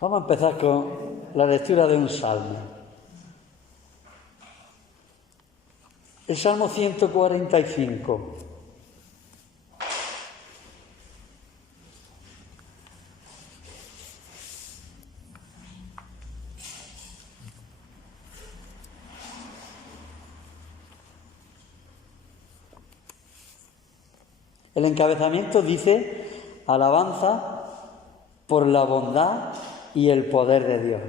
Vamos a empezar con la lectura de un salmo. El Salmo 145. El encabezamiento dice: alabanza por la bondad y el poder de Dios.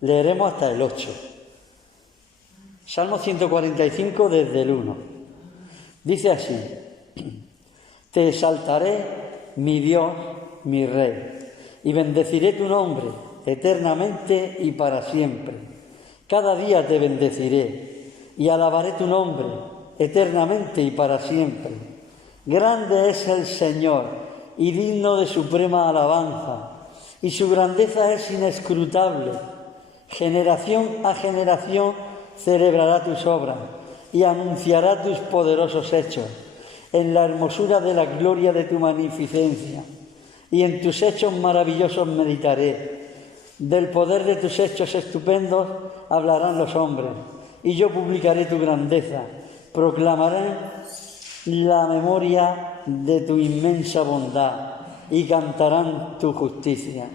Leeremos hasta el 8. Salmo 145 desde el 1. Dice así: te exaltaré, mi Dios, mi Rey, y bendeciré tu nombre eternamente y para siempre. Cada día te bendeciré y alabaré tu nombre eternamente y para siempre. Grande es el Señor y digno de suprema alabanza, y su grandeza es inescrutable. Generación a generación celebrará tus obras y anunciará tus poderosos hechos, en la hermosura de la gloria de tu magnificencia, y en tus hechos maravillosos meditaré. Del poder de tus hechos estupendos hablarán los hombres, y yo publicaré tu grandeza, proclamaré la memoria de tu inmensa bondad y cantarán tu justicia.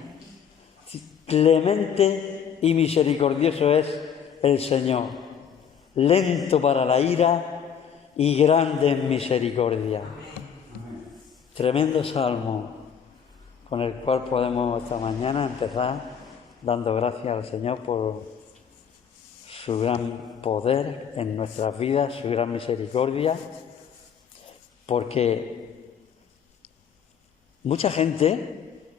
Clemente y misericordioso es el Señor, lento para la ira y grande en misericordia. Tremendo salmo con el cual podemos esta mañana empezar dando gracias al Señor por su gran poder en nuestras vidas, su gran misericordia, porque mucha gente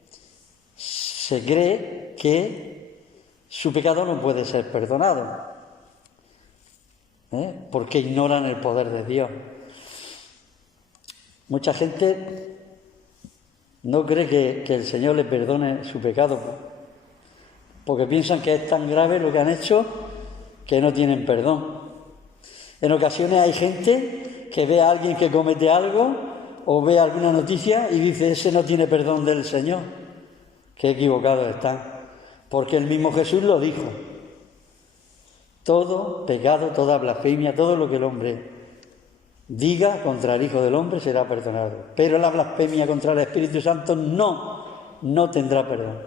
se cree que su pecado no puede ser perdonado, porque ignoran el poder de Dios. Mucha gente no cree que el Señor le perdone su pecado, porque piensan que es tan grave lo que han hecho que no tienen perdón. En ocasiones hay gente que ve a alguien que comete algo o ve alguna noticia y dice: ese no tiene perdón del Señor. Qué equivocados están, porque el mismo Jesús lo dijo: todo pecado, toda blasfemia, todo lo que el hombre diga contra el Hijo del Hombre será perdonado, pero la blasfemia contra el Espíritu Santo no tendrá perdón.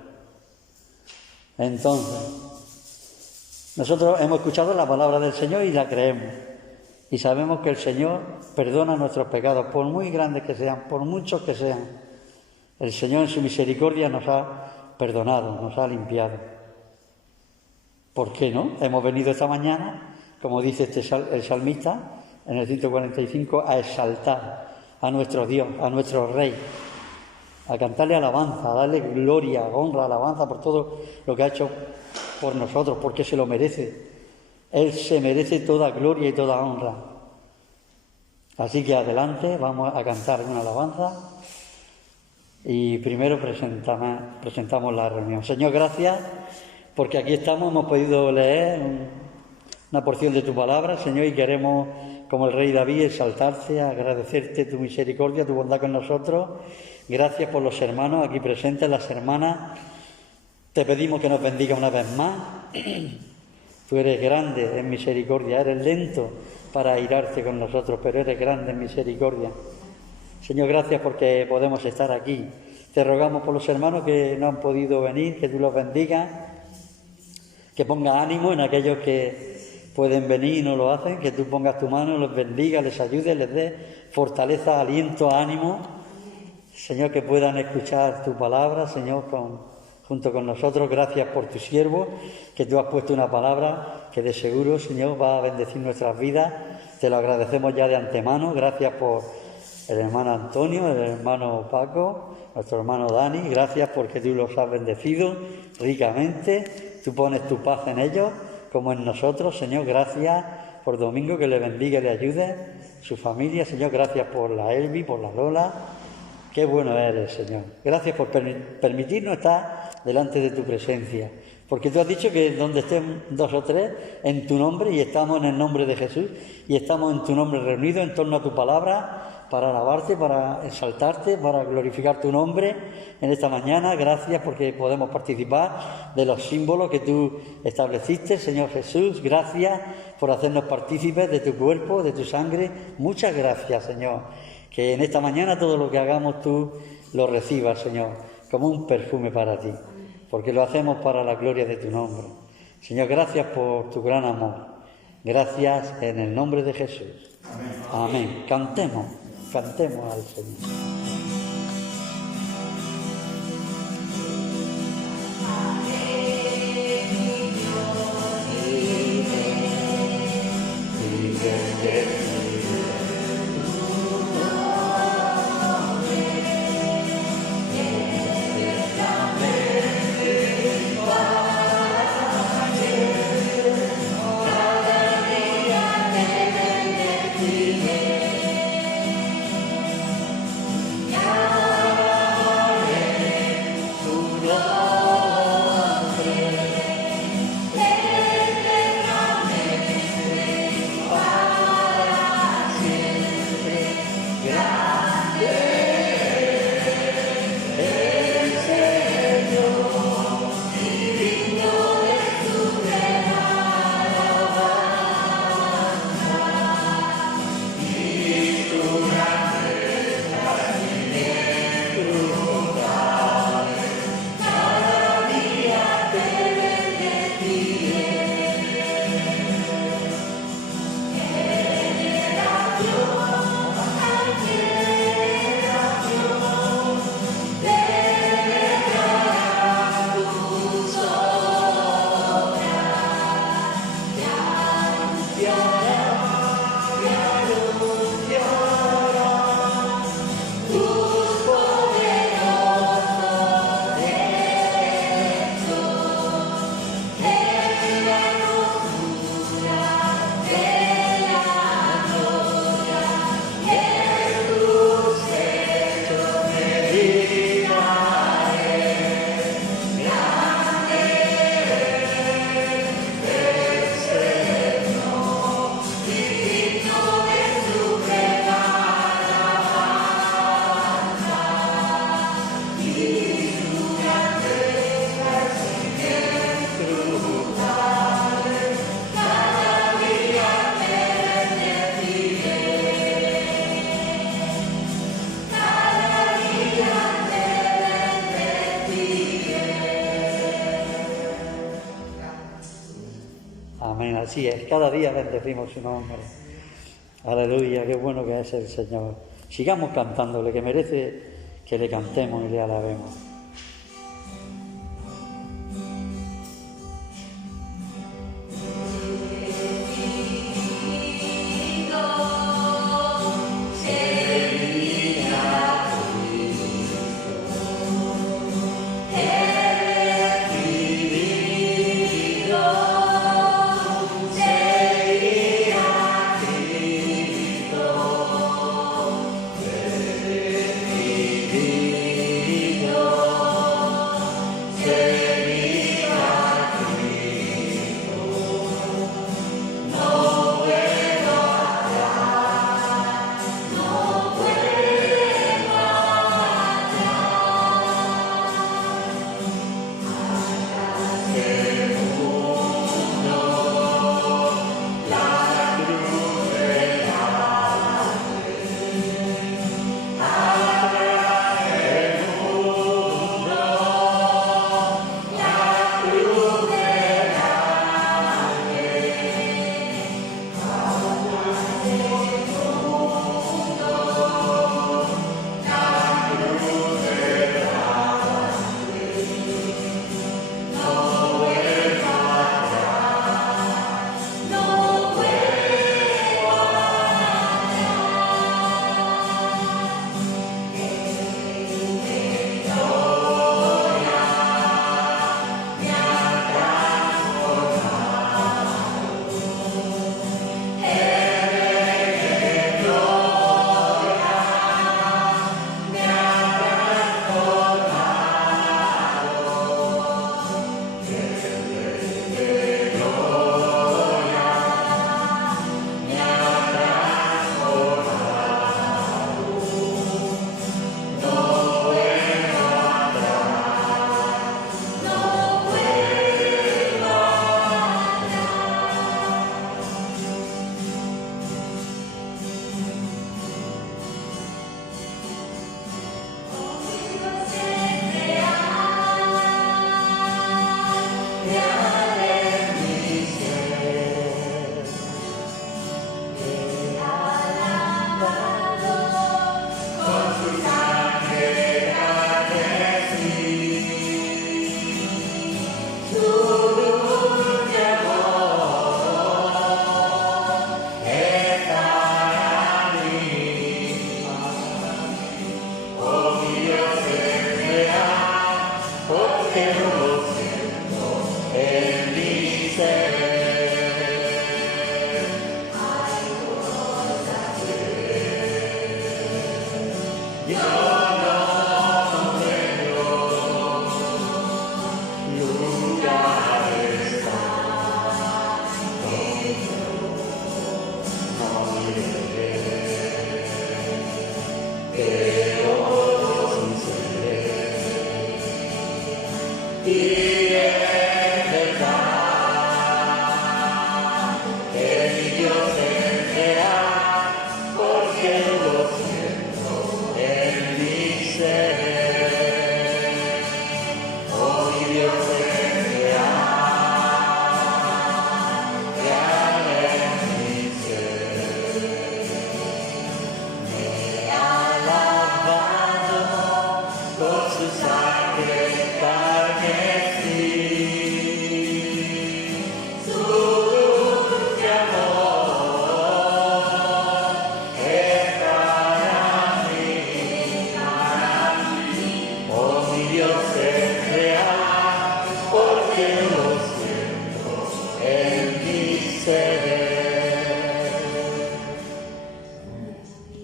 Entonces, nosotros hemos escuchado la palabra del Señor y la creemos. Y sabemos que el Señor perdona nuestros pecados, por muy grandes que sean, por muchos que sean. El Señor en su misericordia nos ha perdonado, nos ha limpiado. ¿Por qué no? Hemos venido esta mañana, como dice el salmista en el 145, a exaltar a nuestro Dios, a nuestro Rey, a cantarle alabanza, a darle gloria, honra, alabanza por todo lo que ha hecho por nosotros, porque se lo merece. Él se merece toda gloria y toda honra. Así que adelante, vamos a cantar una alabanza y primero presentamos la reunión. Señor, gracias porque aquí estamos, hemos podido leer una porción de tu palabra, Señor, y queremos, como el rey David, exaltarte, agradecerte tu misericordia, tu bondad con nosotros. Gracias por los hermanos aquí presentes, las hermanas. Te pedimos que nos bendiga una vez más. Tú eres grande en misericordia, eres lento para airarte con nosotros, pero eres grande en misericordia. Señor, gracias porque podemos estar aquí. Te rogamos por los hermanos que no han podido venir, que tú los bendigas, que pongas ánimo en aquellos que pueden venir y no lo hacen, que tú pongas tu mano, los bendiga, les ayude, les dé fortaleza, aliento, ánimo. Señor, que puedan escuchar tu palabra, Señor, junto con nosotros. Gracias por tu siervo, que tú has puesto una palabra que de seguro, Señor, va a bendecir nuestras vidas. Te lo agradecemos ya de antemano. Gracias por el hermano Antonio, el hermano Paco, nuestro hermano Dani. Gracias porque tú los has bendecido ricamente. Tú pones tu paz en ellos como en nosotros. Señor, gracias por Domingo, que le bendiga y le ayude, su familia. Señor, gracias por la Elvi, por la Lola. Qué bueno eres, Señor. Gracias por permitirnos estar delante de tu presencia. Porque tú has dicho que donde estén dos o tres en tu nombre, y estamos en el nombre de Jesús, y estamos en tu nombre reunidos en torno a tu palabra, para alabarte, para exaltarte, para glorificar tu nombre en esta mañana. Gracias porque podemos participar de los símbolos que tú estableciste, Señor Jesús. Gracias por hacernos partícipes de tu cuerpo, de tu sangre. Muchas gracias, Señor. Que en esta mañana todo lo que hagamos tú lo recibas, Señor, como un perfume para ti, porque lo hacemos para la gloria de tu nombre. Señor, gracias por tu gran amor. Gracias en el nombre de Jesús. Amén. Cantemos al Señor. Amén, así es, cada día bendecimos su nombre. Aleluya, qué bueno que es el Señor. Sigamos cantándole, que merece que le cantemos y le alabemos. Dios.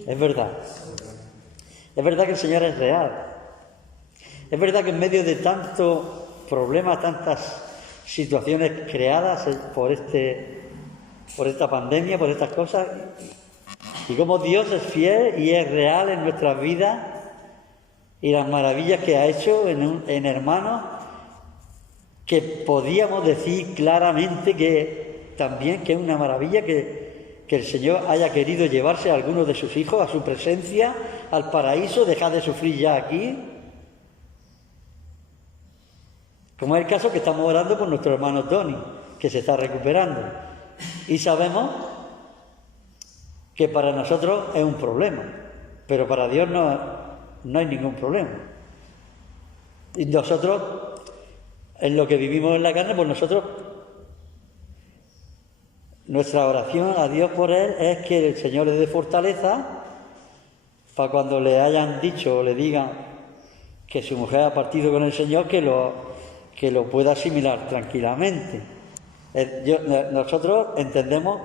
Es verdad. Es verdad que el Señor es real. Es verdad que en medio de tantos problemas, tantas situaciones creadas por esta pandemia, por estas cosas, y cómo Dios es fiel y es real en nuestras vidas y las maravillas que ha hecho en hermanos, que podíamos decir claramente que también que es una maravilla que el Señor haya querido llevarse a algunos de sus hijos a su presencia, al paraíso, dejar de sufrir ya aquí. Como es el caso que estamos orando por nuestro hermano Tony, que se está recuperando. Y sabemos que para nosotros es un problema, pero para Dios no hay ningún problema. Y nosotros, en lo que vivimos en la carne, pues nosotros, nuestra oración a Dios por él es que el Señor le dé fortaleza para cuando le hayan dicho o le digan que su mujer ha partido con el Señor, que lo pueda asimilar tranquilamente. Nosotros entendemos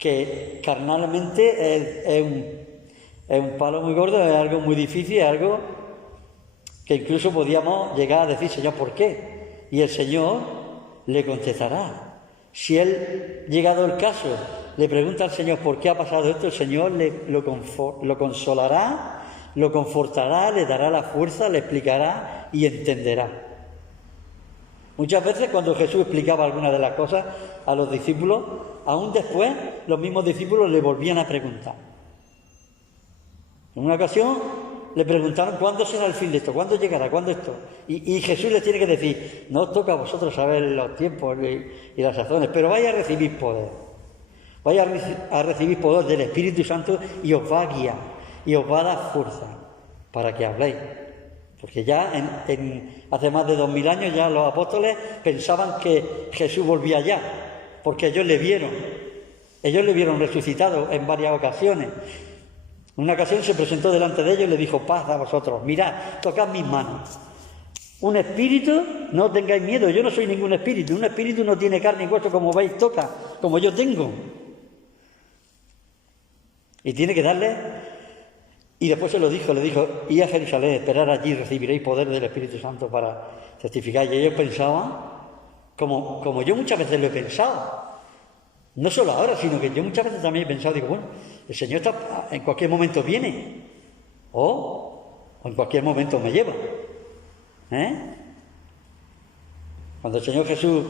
que carnalmente es un palo muy gordo, es algo muy difícil, es algo que incluso podíamos llegar a decir, Señor, ¿por qué? Y el Señor le contestará. Si él, llegado el caso, le pregunta al Señor por qué ha pasado esto, el Señor lo consolará, lo confortará, le dará la fuerza, le explicará y entenderá. Muchas veces cuando Jesús explicaba alguna de las cosas a los discípulos, aún después los mismos discípulos le volvían a preguntar. En una ocasión le preguntaron ¿cuándo será el fin de esto? ¿Cuándo llegará? ¿Cuándo esto? Y Jesús les tiene que decir, no os toca a vosotros saber los tiempos y las razones, pero vais a recibir poder. Vais a recibir poder del Espíritu Santo y os va a guiar y os va a dar fuerza para que habléis. Porque ya hace más de 2000 años ya los apóstoles pensaban que Jesús volvía ya, porque ellos le vieron resucitado en varias ocasiones. Una ocasión se presentó delante de ellos y le dijo, paz a vosotros, mirad, tocad mis manos. Un espíritu, no tengáis miedo, yo no soy ningún espíritu, un espíritu no tiene carne y hueso como veis, toca, como yo tengo. Y tiene que darle, y después se lo dijo, le dijo, id a Jerusalén, esperad allí, recibiréis poder del Espíritu Santo para testificar. Y ellos pensaban, como yo muchas veces lo he pensado, no solo ahora, sino que yo muchas veces también he pensado, digo, bueno, el Señor en cualquier momento viene, o en cualquier momento me lleva. Cuando el Señor Jesús,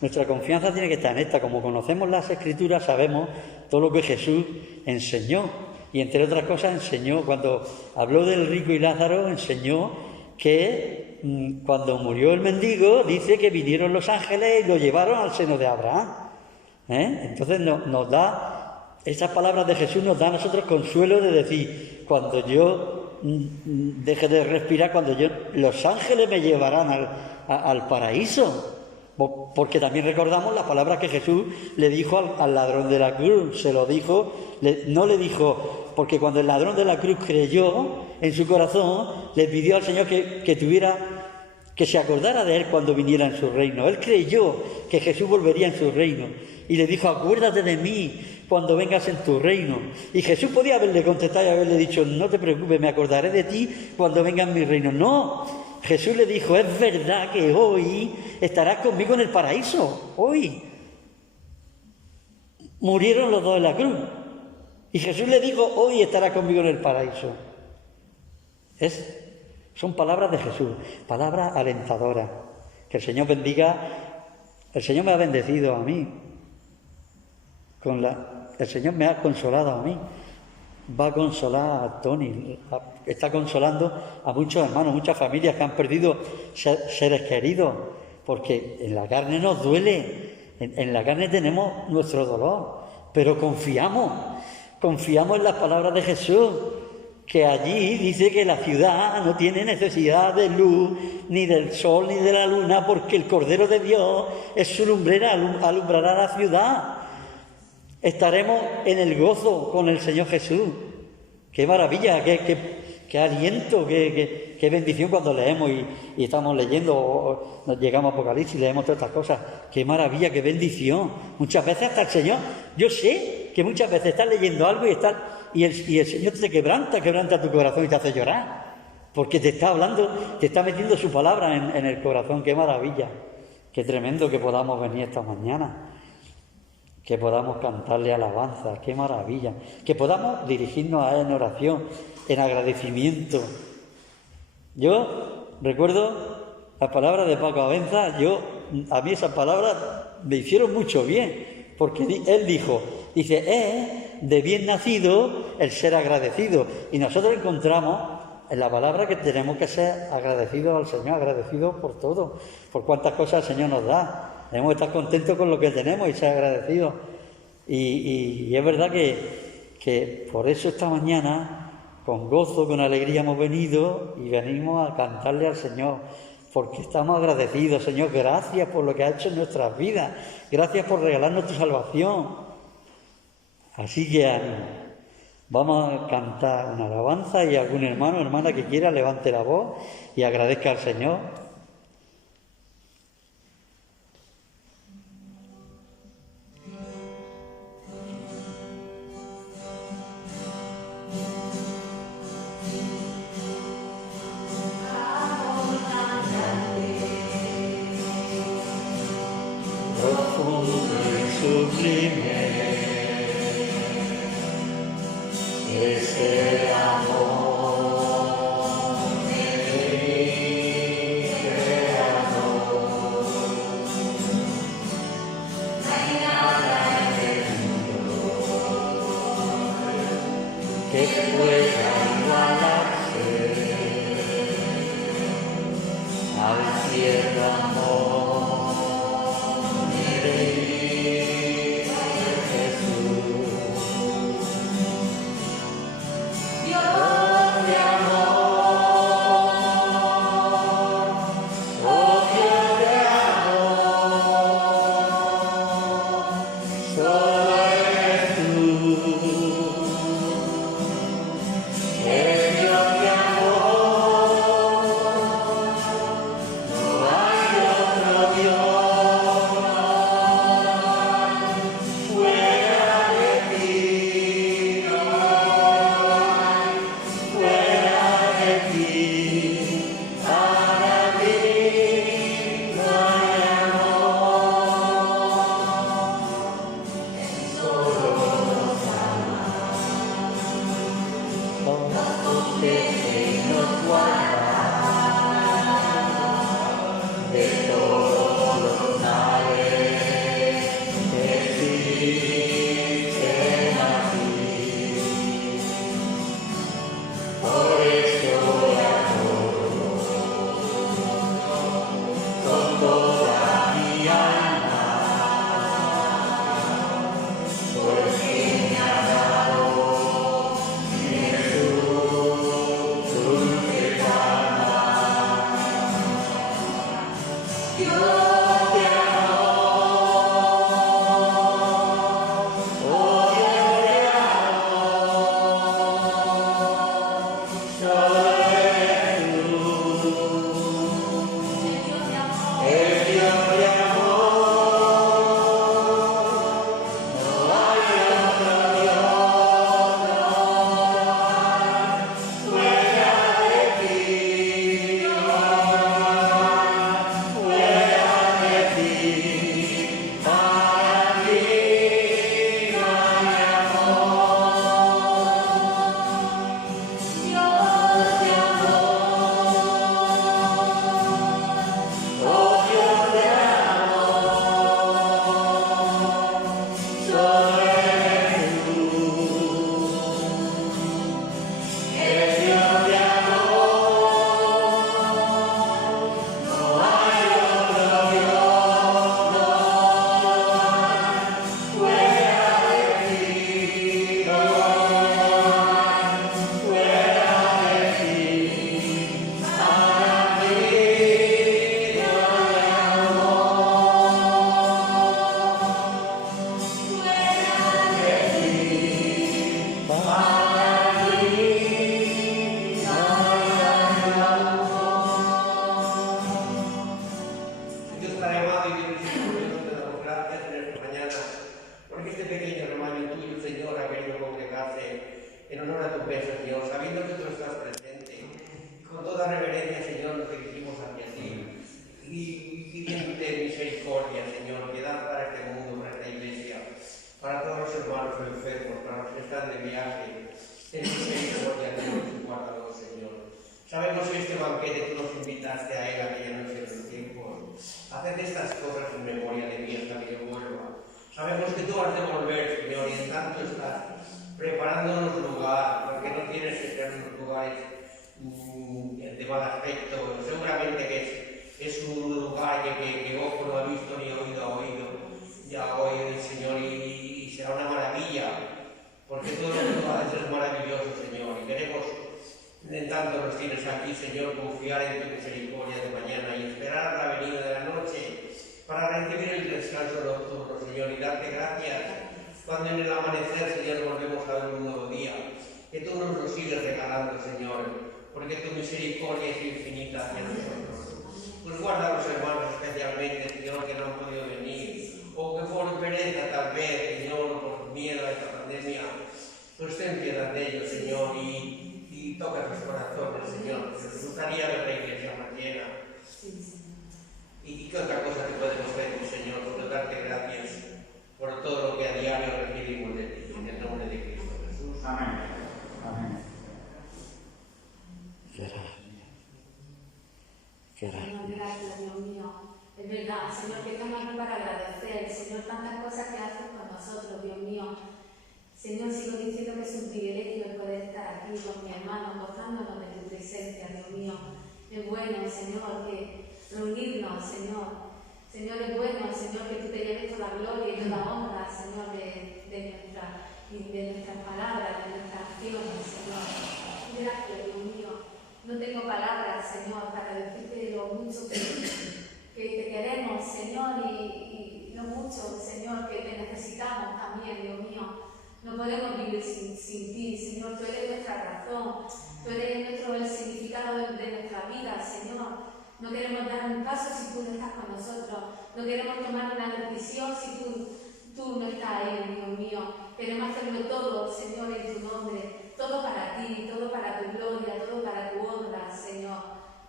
nuestra confianza tiene que estar en esta, como conocemos las Escrituras, sabemos todo lo que Jesús enseñó, y entre otras cosas enseñó, cuando habló del rico y Lázaro, enseñó que cuando murió el mendigo, dice que vinieron los ángeles y lo llevaron al seno de Abraham. Entonces nos da, esas palabras de Jesús nos da a nosotros consuelo de decir, cuando yo deje de respirar, los ángeles me llevarán al paraíso, porque también recordamos las palabras que Jesús le dijo al ladrón de la cruz, se lo dijo, no le dijo, porque cuando el ladrón de la cruz creyó en su corazón, le pidió al Señor que se acordara de él cuando viniera en su reino. Él creyó que Jesús volvería en su reino y le dijo, acuérdate de mí cuando vengas en tu reino. Y Jesús podía haberle contestado y haberle dicho, no te preocupes, me acordaré de ti cuando venga en mi reino. No, Jesús le dijo, es verdad que hoy estarás conmigo en el paraíso, hoy. Murieron los dos en la cruz. Y Jesús le dijo, hoy estarás conmigo en el paraíso. Son palabras de Jesús, palabras alentadoras. Que el Señor bendiga. El Señor me ha bendecido a mí. El Señor me ha consolado a mí. Va a consolar a Tony. Está consolando a muchos hermanos, muchas familias que han perdido seres queridos. Porque en la carne nos duele. En la carne tenemos nuestro dolor. Pero confiamos en las palabras de Jesús, que allí dice que la ciudad no tiene necesidad de luz, ni del sol, ni de la luna, porque el Cordero de Dios es su lumbrera, alumbrará la ciudad. Estaremos en el gozo con el Señor Jesús. ¡Qué maravilla! ¡Qué aliento! ¡Qué bendición cuando leemos y estamos leyendo, o nos llegamos a Apocalipsis y leemos todas estas cosas! ¡Qué maravilla! ¡Qué bendición! Muchas veces hasta el Señor, yo sé que muchas veces estás leyendo algo y el Señor te quebranta tu corazón y te hace llorar, porque te está hablando, te está metiendo su palabra en el corazón. ¡Qué maravilla! ¡Qué tremendo que podamos venir esta mañana! Que podamos cantarle alabanza, qué maravilla, que podamos dirigirnos a Él en oración, en agradecimiento. Yo recuerdo las palabras de Paco Abenza, a mí esas palabras me hicieron mucho bien, porque él dice, es de bien nacido el ser agradecido, y nosotros encontramos en la palabra que tenemos que ser agradecidos al Señor, agradecidos por todo, por cuántas cosas el Señor nos da. Debemos estar contentos con lo que tenemos y ser agradecidos. Y es verdad que por eso esta mañana, con gozo, con alegría hemos venido y venimos a cantarle al Señor, porque estamos agradecidos. Señor, gracias por lo que ha hecho en nuestras vidas. Gracias por regalarnos tu salvación. Así que ánimo. Vamos a cantar una alabanza y algún hermano o hermana que quiera levante la voz y agradezca al Señor. sabemos que tú vas a volver, Señor, y en tanto estás preparándonos lugar, porque no tienes que ser unos lugares de mal aspecto. Seguramente que es un lugar que ojo no ha visto ni oído ha oído, ya hoy, Señor, y será una maravilla, porque todo lo que tú haces es maravilloso, Señor, y queremos, en tanto nos tienes aquí, Señor, confiar en tu misericordia de mañana y esperar la venida de la noche para recibir el descanso nocturno, Señor, y darte gracias cuando en el amanecer, Señor, volvemos a ver un nuevo día, que tú nos lo sigues regalando, Señor, porque tu misericordia es infinita hacia nosotros. Pues guarda a los hermanos especialmente, Señor, que no han podido venir, o que por pereza tal vez, Señor, o por miedo a esta pandemia, pues ten piedad de ellos, Señor, y toca sus corazones, Señor. Nos gustaría ver la iglesia más llena. ¿Y qué otra cosa te podemos pedir, Señor? Por darte gracias por todo lo que a diario recibimos de ti, en el nombre de Cristo Jesús. Amén. Amén. Señor, gracias, Dios mío. Es verdad, Señor, que estamos aquí para agradecer, Señor, tantas cosas que haces con nosotros, Dios mío. Señor, sigo diciendo que es un privilegio el poder estar aquí con mi hermano, gozándonos de tu presencia, Dios mío. Es bueno, Señor, que reunirnos, Señor. Señor, es bueno, Señor, que tú te lleves toda gloria y toda honra, Señor, de nuestras palabras, de nuestras acciones, Señor. Gracias, Dios mío. No tengo palabras, Señor, para decirte lo mucho que te queremos, Señor, y lo mucho, Señor, que te necesitamos también, Dios mío. No podemos vivir sin ti, Señor. Tú eres nuestra razón, tú eres el significado de nuestra vida, Señor. No queremos dar un paso si tú no estás con nosotros. No queremos tomar una decisión si tú no estás ahí, Dios mío. Queremos hacerlo todo, Señor, en tu nombre. Todo para ti, todo para tu gloria, todo para tu honra, Señor.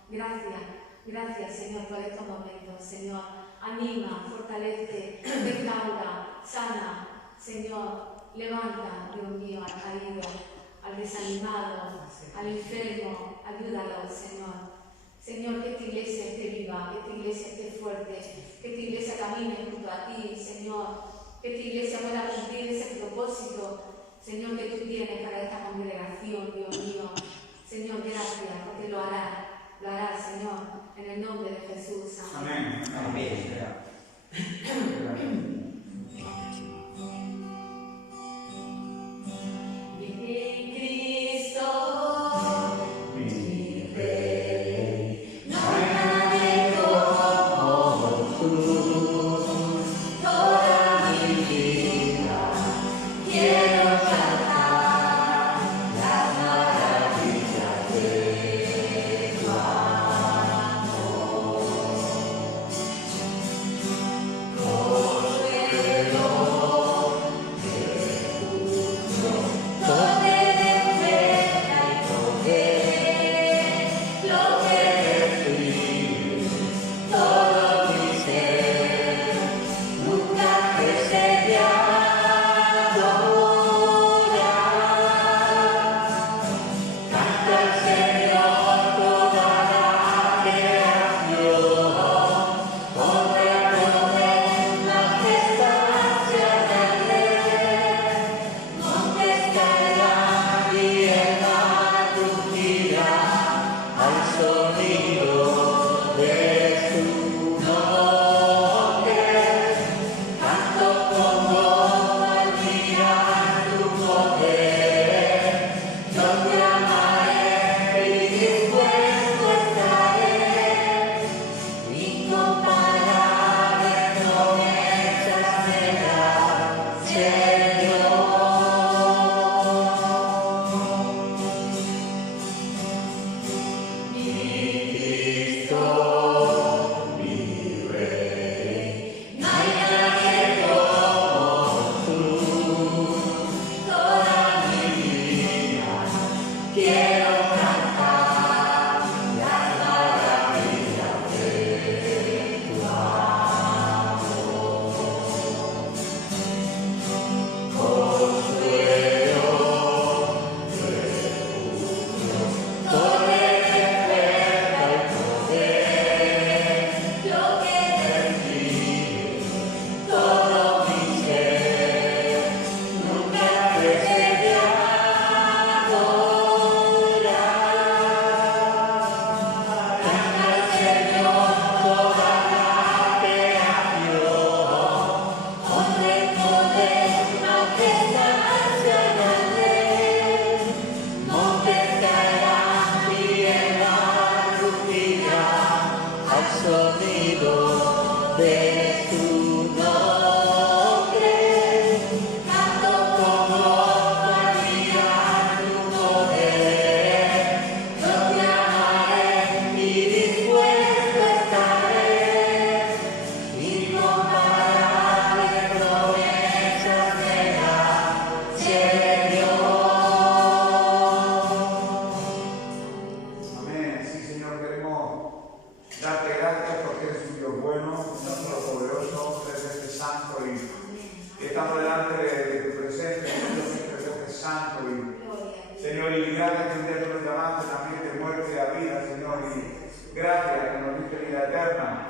Gracias, Señor, por estos momentos, Señor. Anima, fortalece, restaura, sana, Señor. Levanta, Dios mío, al caído, al desanimado, al enfermo. Ayúdalo, Señor. Señor, que esta iglesia esté viva, que esta iglesia esté fuerte, que esta iglesia camine junto a ti, Señor. Que esta iglesia pueda cumplir ese propósito, Señor, que tú tienes para esta congregación, Dios mío. Señor, gracias, porque lo hará, Señor, en el nombre de Jesús. Amén. Amén. Amén.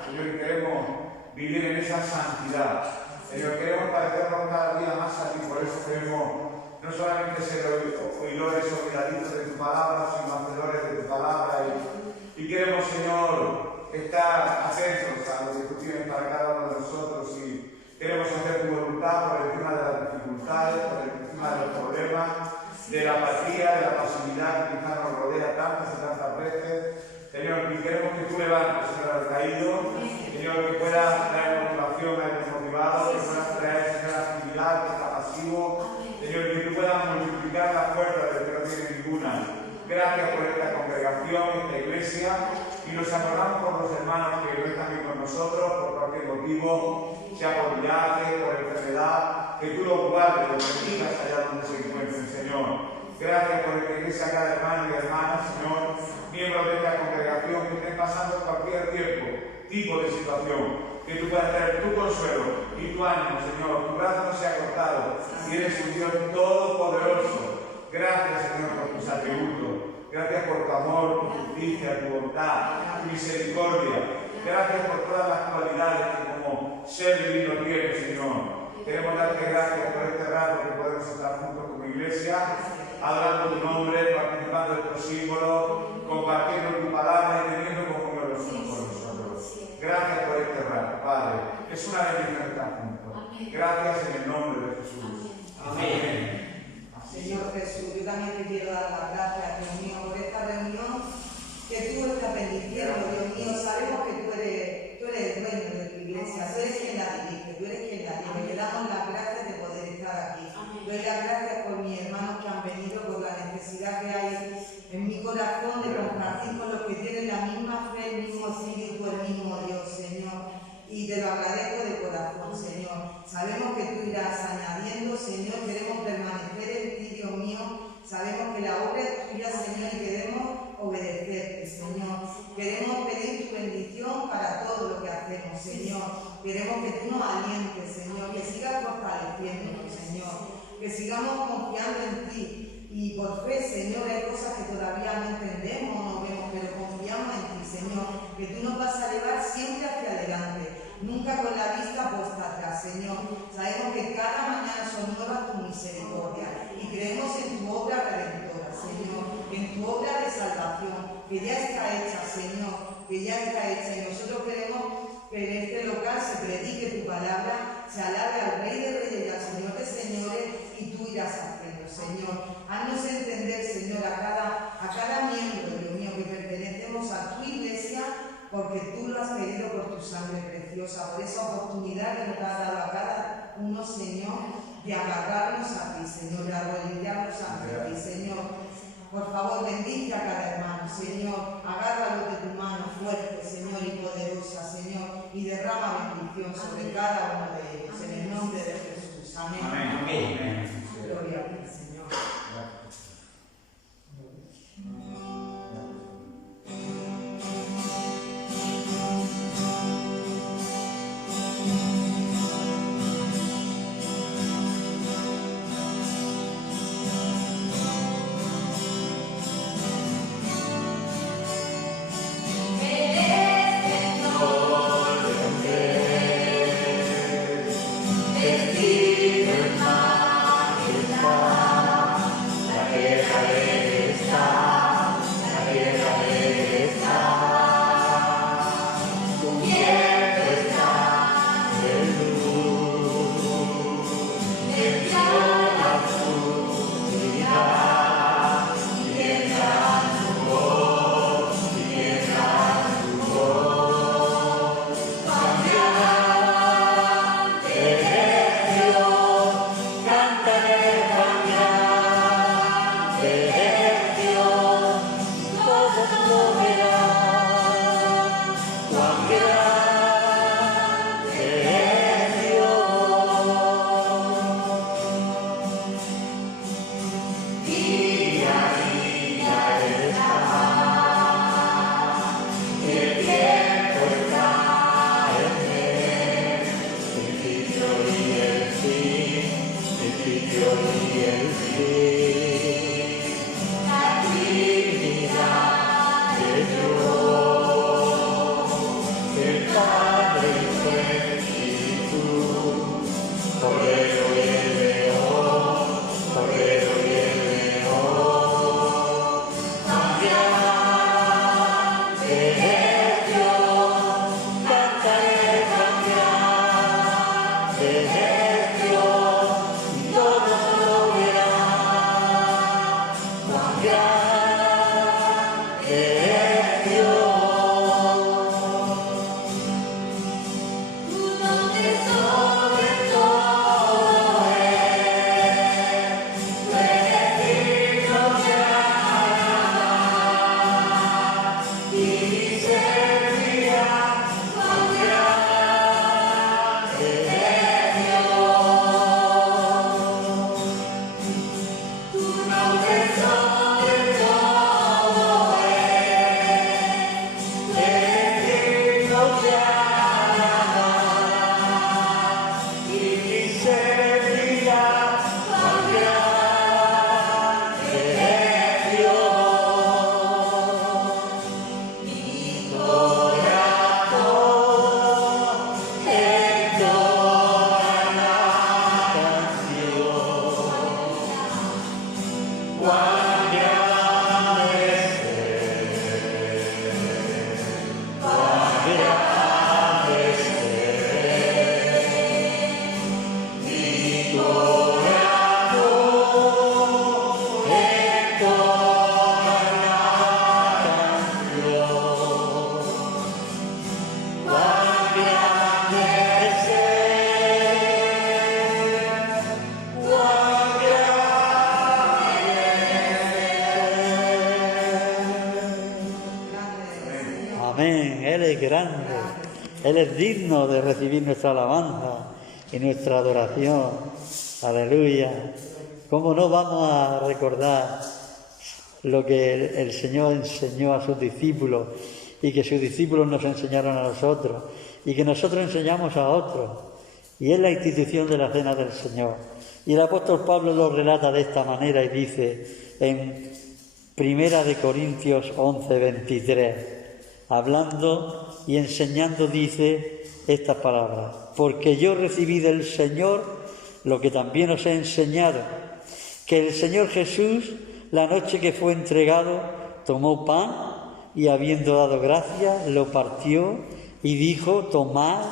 Señor, y queremos vivir en esa santidad. Señor, queremos parecernos cada día más a ti, por eso queremos no solamente ser oidores olvidadizos de tu palabra, sino hacedores de tu palabra. Y queremos, Señor, estar atentos a lo que tú tienes para cada uno de nosotros y queremos hacer tu voluntad por encima de las dificultades, por encima de los problemas, de la apatía, de la pasividad que quizás nos rodea tantas y tantas veces. Señor, y queremos que tú levantes, Señor, al caído, Señor, que pueda traer motivación a los motivados, que pueda traer, Señor, actividad que está pasivo, Señor, que tú puedas multiplicar la fuerza del que no tiene ninguna. Gracias por esta congregación, esta iglesia, y nos acordamos por los hermanos que no están aquí con nosotros por cualquier motivo, sea por viaje, por enfermedad, que tú los guardes, los bendigas allá donde se encuentren, Señor. Gracias por esta iglesia, cada hermano y hermana, Señor, miembros de esta congregación que estén pasando cualquier tipo de situación, que tú puedas traer tu consuelo y tu ánimo, Señor. Tu brazo no se ha cortado y eres un Dios todopoderoso. Gracias, Señor, por tus atributos. Gracias por tu amor, tu justicia, tu bondad, tu misericordia. Gracias por todas las cualidades que como ser divino tienes, Señor. Queremos darte gracias por este rato que podemos estar juntos como iglesia, adorando tu nombre, participando de estos símbolos, compartiendo tu palabra y teniendo comunión los unos con nosotros. Gracias por este rato, Padre. Es una bendición estar juntos. Gracias en el nombre de Jesús. Amén. Señor Jesús, yo también te quiero dar las gracias, Dios mío, por esta reunión que tú estás bendiciendo, Dios mío. Sabemos que tú eres el dueño de tu iglesia, tú eres quien la dirige, tú eres quien la lleva. Te damos las gracias de poder estar aquí. Doy las gracias por mis hermanos que han venido, por la necesidad que hay en mi corazón de compartir con los que tienen la misma fe, el mismo espíritu, el mismo Dios, Señor. Y te lo agradezco de corazón, Señor. Sabemos que tú irás añadiendo, Señor. Queremos permanecer en ti, Dios mío. Sabemos que la obra es tuya, Señor, y queremos obedecerte, Señor. Queremos pedir tu bendición para todo lo que hacemos, Señor. Queremos que tú nos alientes, Señor, que sigas fortaleciéndonos, Señor. Que sigamos confiando en ti. Y por fe, Señor, hay cosas que todavía no entendemos, no vemos, pero confiamos en ti, Señor, que tú nos vas a llevar siempre hacia adelante, nunca con la vista puesta atrás, Señor. Sabemos que cada mañana son nuevas tu misericordia y creemos en tu obra redentora, Señor, en tu obra de salvación, que ya está hecha, Señor, que ya está hecha, y nosotros queremos que en este local se predique tu palabra, se alabe al Rey de Reyes y al Señor de Señores, y tú irás haciendo, Señor. Haznos entender, Señor, a cada miembro, Dios mío, que pertenecemos a tu iglesia, porque tú lo has querido por tu sangre preciosa, por esa oportunidad que nos has dado a cada uno, Señor, de agarrarnos a ti, Señor, de arrodillarnos ante ti, Señor. Por favor, bendice a cada hermano, Señor, agárralo de tu mano fuerte, Señor, y poderosa, Señor, y derrama bendición sobre cada uno de ellos, en el nombre de Jesús. Amén. Amén. Amén. Gloria a ti, Señor. Vestido en Amén. Él es grande. Él es digno de recibir nuestra alabanza y nuestra adoración. Aleluya. ¿Cómo no vamos a recordar lo que el Señor enseñó a sus discípulos y que sus discípulos nos enseñaron a nosotros y que nosotros enseñamos a otros? Y es la institución de la Cena del Señor. Y el apóstol Pablo lo relata de esta manera y dice en 1 Corintios 11, 23, hablando y enseñando, dice estas palabras: porque yo recibí del Señor lo que también os he enseñado, que el Señor Jesús, la noche que fue entregado, tomó pan y, habiendo dado gracias, lo partió y dijo: tomad,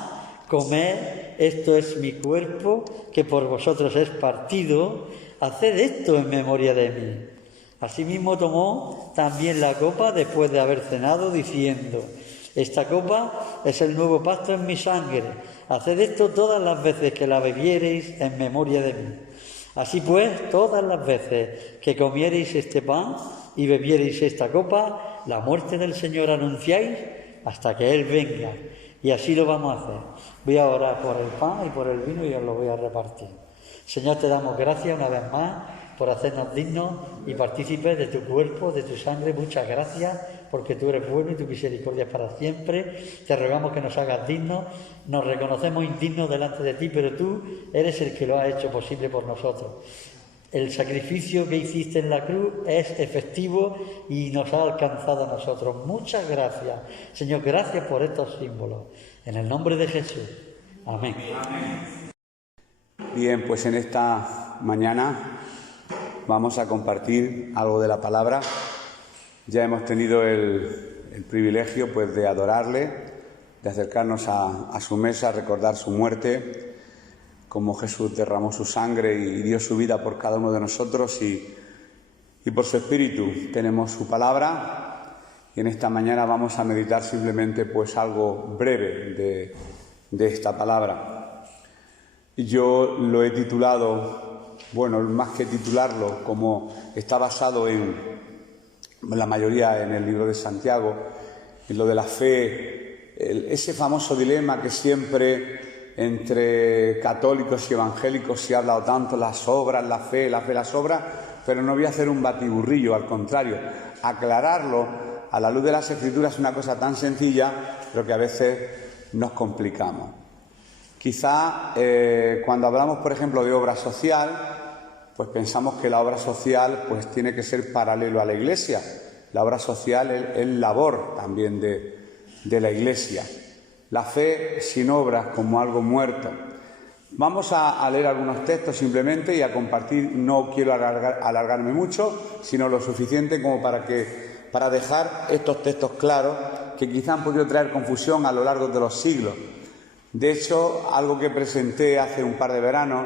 comed, esto es mi cuerpo, que por vosotros es partido, haced esto en memoria de mí. Asimismo tomó también la copa después de haber cenado, diciendo: esta copa es el nuevo pacto en mi sangre, haced esto todas las veces que la bebiereis en memoria de mí. Así pues, todas las veces que comiereis este pan y bebiereis esta copa, la muerte del Señor anunciáis hasta que Él venga. Y así lo vamos a hacer. Voy a orar por el pan y por el vino y os lo voy a repartir. Señor, te damos gracias una vez más por hacernos dignos y partícipes de tu cuerpo, de tu sangre. Muchas gracias, porque tú eres bueno y tu misericordia es para siempre. Te rogamos que nos hagas dignos. Nos reconocemos indignos delante de ti, pero tú eres el que lo ha hecho posible por nosotros. El sacrificio que hiciste en la cruz es efectivo y nos ha alcanzado a nosotros. Muchas gracias, Señor, gracias por estos símbolos. En el nombre de Jesús. Amén. Bien, pues en esta mañana vamos a compartir algo de la palabra. Ya hemos tenido el privilegio pues de adorarle, de acercarnos a su mesa, recordar su muerte, cómo Jesús derramó su sangre y dio su vida por cada uno de nosotros, y por su Espíritu tenemos su palabra, y en esta mañana vamos a meditar simplemente pues algo breve de esta palabra. Yo lo he titulado, bueno, más que titularlo, como está basado en la mayoría en el libro de Santiago, en lo de la fe, ese famoso dilema que siempre entre católicos y evangélicos se ha hablado tanto: las obras, la fe, las obras, pero no voy a hacer un batiburrillo, al contrario, aclararlo a la luz de las Escrituras es una cosa tan sencilla, pero que a veces nos complicamos. Quizá cuando hablamos, por ejemplo, de obra social, pues pensamos que la obra social pues tiene que ser paralelo a la Iglesia. La obra social es labor también de la Iglesia. La fe sin obras como algo muerto. Vamos a leer algunos textos simplemente y a compartir. No quiero alargarme mucho, sino lo suficiente como para dejar estos textos claros que quizá han podido traer confusión a lo largo de los siglos. De hecho, algo que presenté hace un par de veranos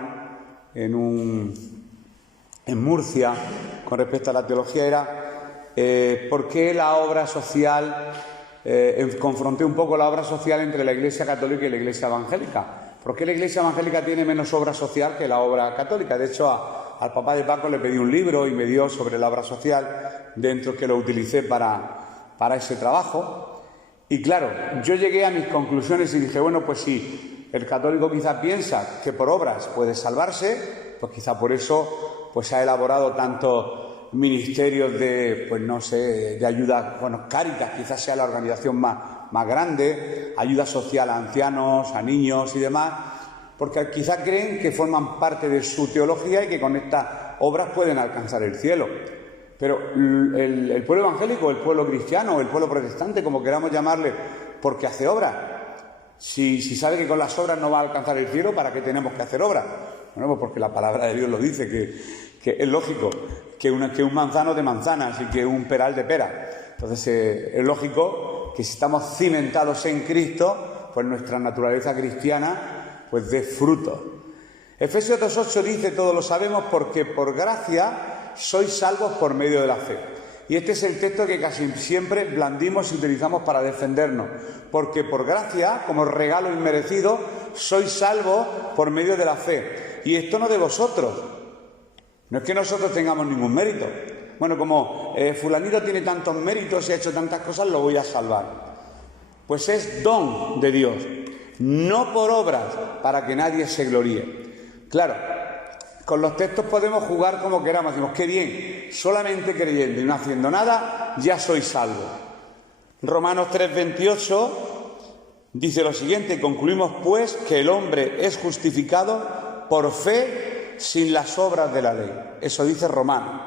en Murcia con respecto a la teología era ¿por qué la obra social? Confronté un poco la obra social entre la Iglesia católica y la Iglesia evangélica. ¿Por qué la Iglesia evangélica tiene menos obra social que la obra católica? De hecho, al papá de Paco le pedí un libro y me dio sobre la obra social, dentro que lo utilicé para ese trabajo. Y claro, yo llegué a mis conclusiones y dije, bueno, pues si el católico quizá piensa que por obras puede salvarse, pues quizá por eso pues ha elaborado tanto ministerios de, pues no sé, de ayuda, bueno, Cáritas quizás sea la organización más grande, ayuda social a ancianos, a niños y demás, porque quizá creen que forman parte de su teología y que con estas obras pueden alcanzar el cielo. Pero el pueblo evangélico, el pueblo cristiano, el pueblo protestante, como queramos llamarle, ¿por qué hace obras? Si sabe que con las obras no va a alcanzar el cielo, ¿para qué tenemos que hacer obras? Bueno, pues porque la palabra de Dios lo dice, que es lógico que un manzano de manzanas y que un peral de pera. Entonces es lógico que si estamos cimentados en Cristo, pues nuestra naturaleza cristiana pues dé fruto. Efesios 2:8 dice: todos lo sabemos porque por gracia sois salvos por medio de la fe. Y este es el texto que casi siempre blandimos y utilizamos para defendernos. Porque por gracia, como regalo inmerecido, sois salvos por medio de la fe. Y esto no de vosotros. No es que nosotros tengamos ningún mérito. Bueno, como fulanito tiene tantos méritos y ha hecho tantas cosas, lo voy a salvar. pues es don de Dios, no por obras, para que nadie se gloríe. Claro, con los textos podemos jugar como queramos, decimos, qué bien, solamente creyendo y no haciendo nada, ya soy salvo. Romanos 3:28 dice lo siguiente: concluimos pues que el hombre es justificado por fe sin las obras de la ley. Eso dice Romanos.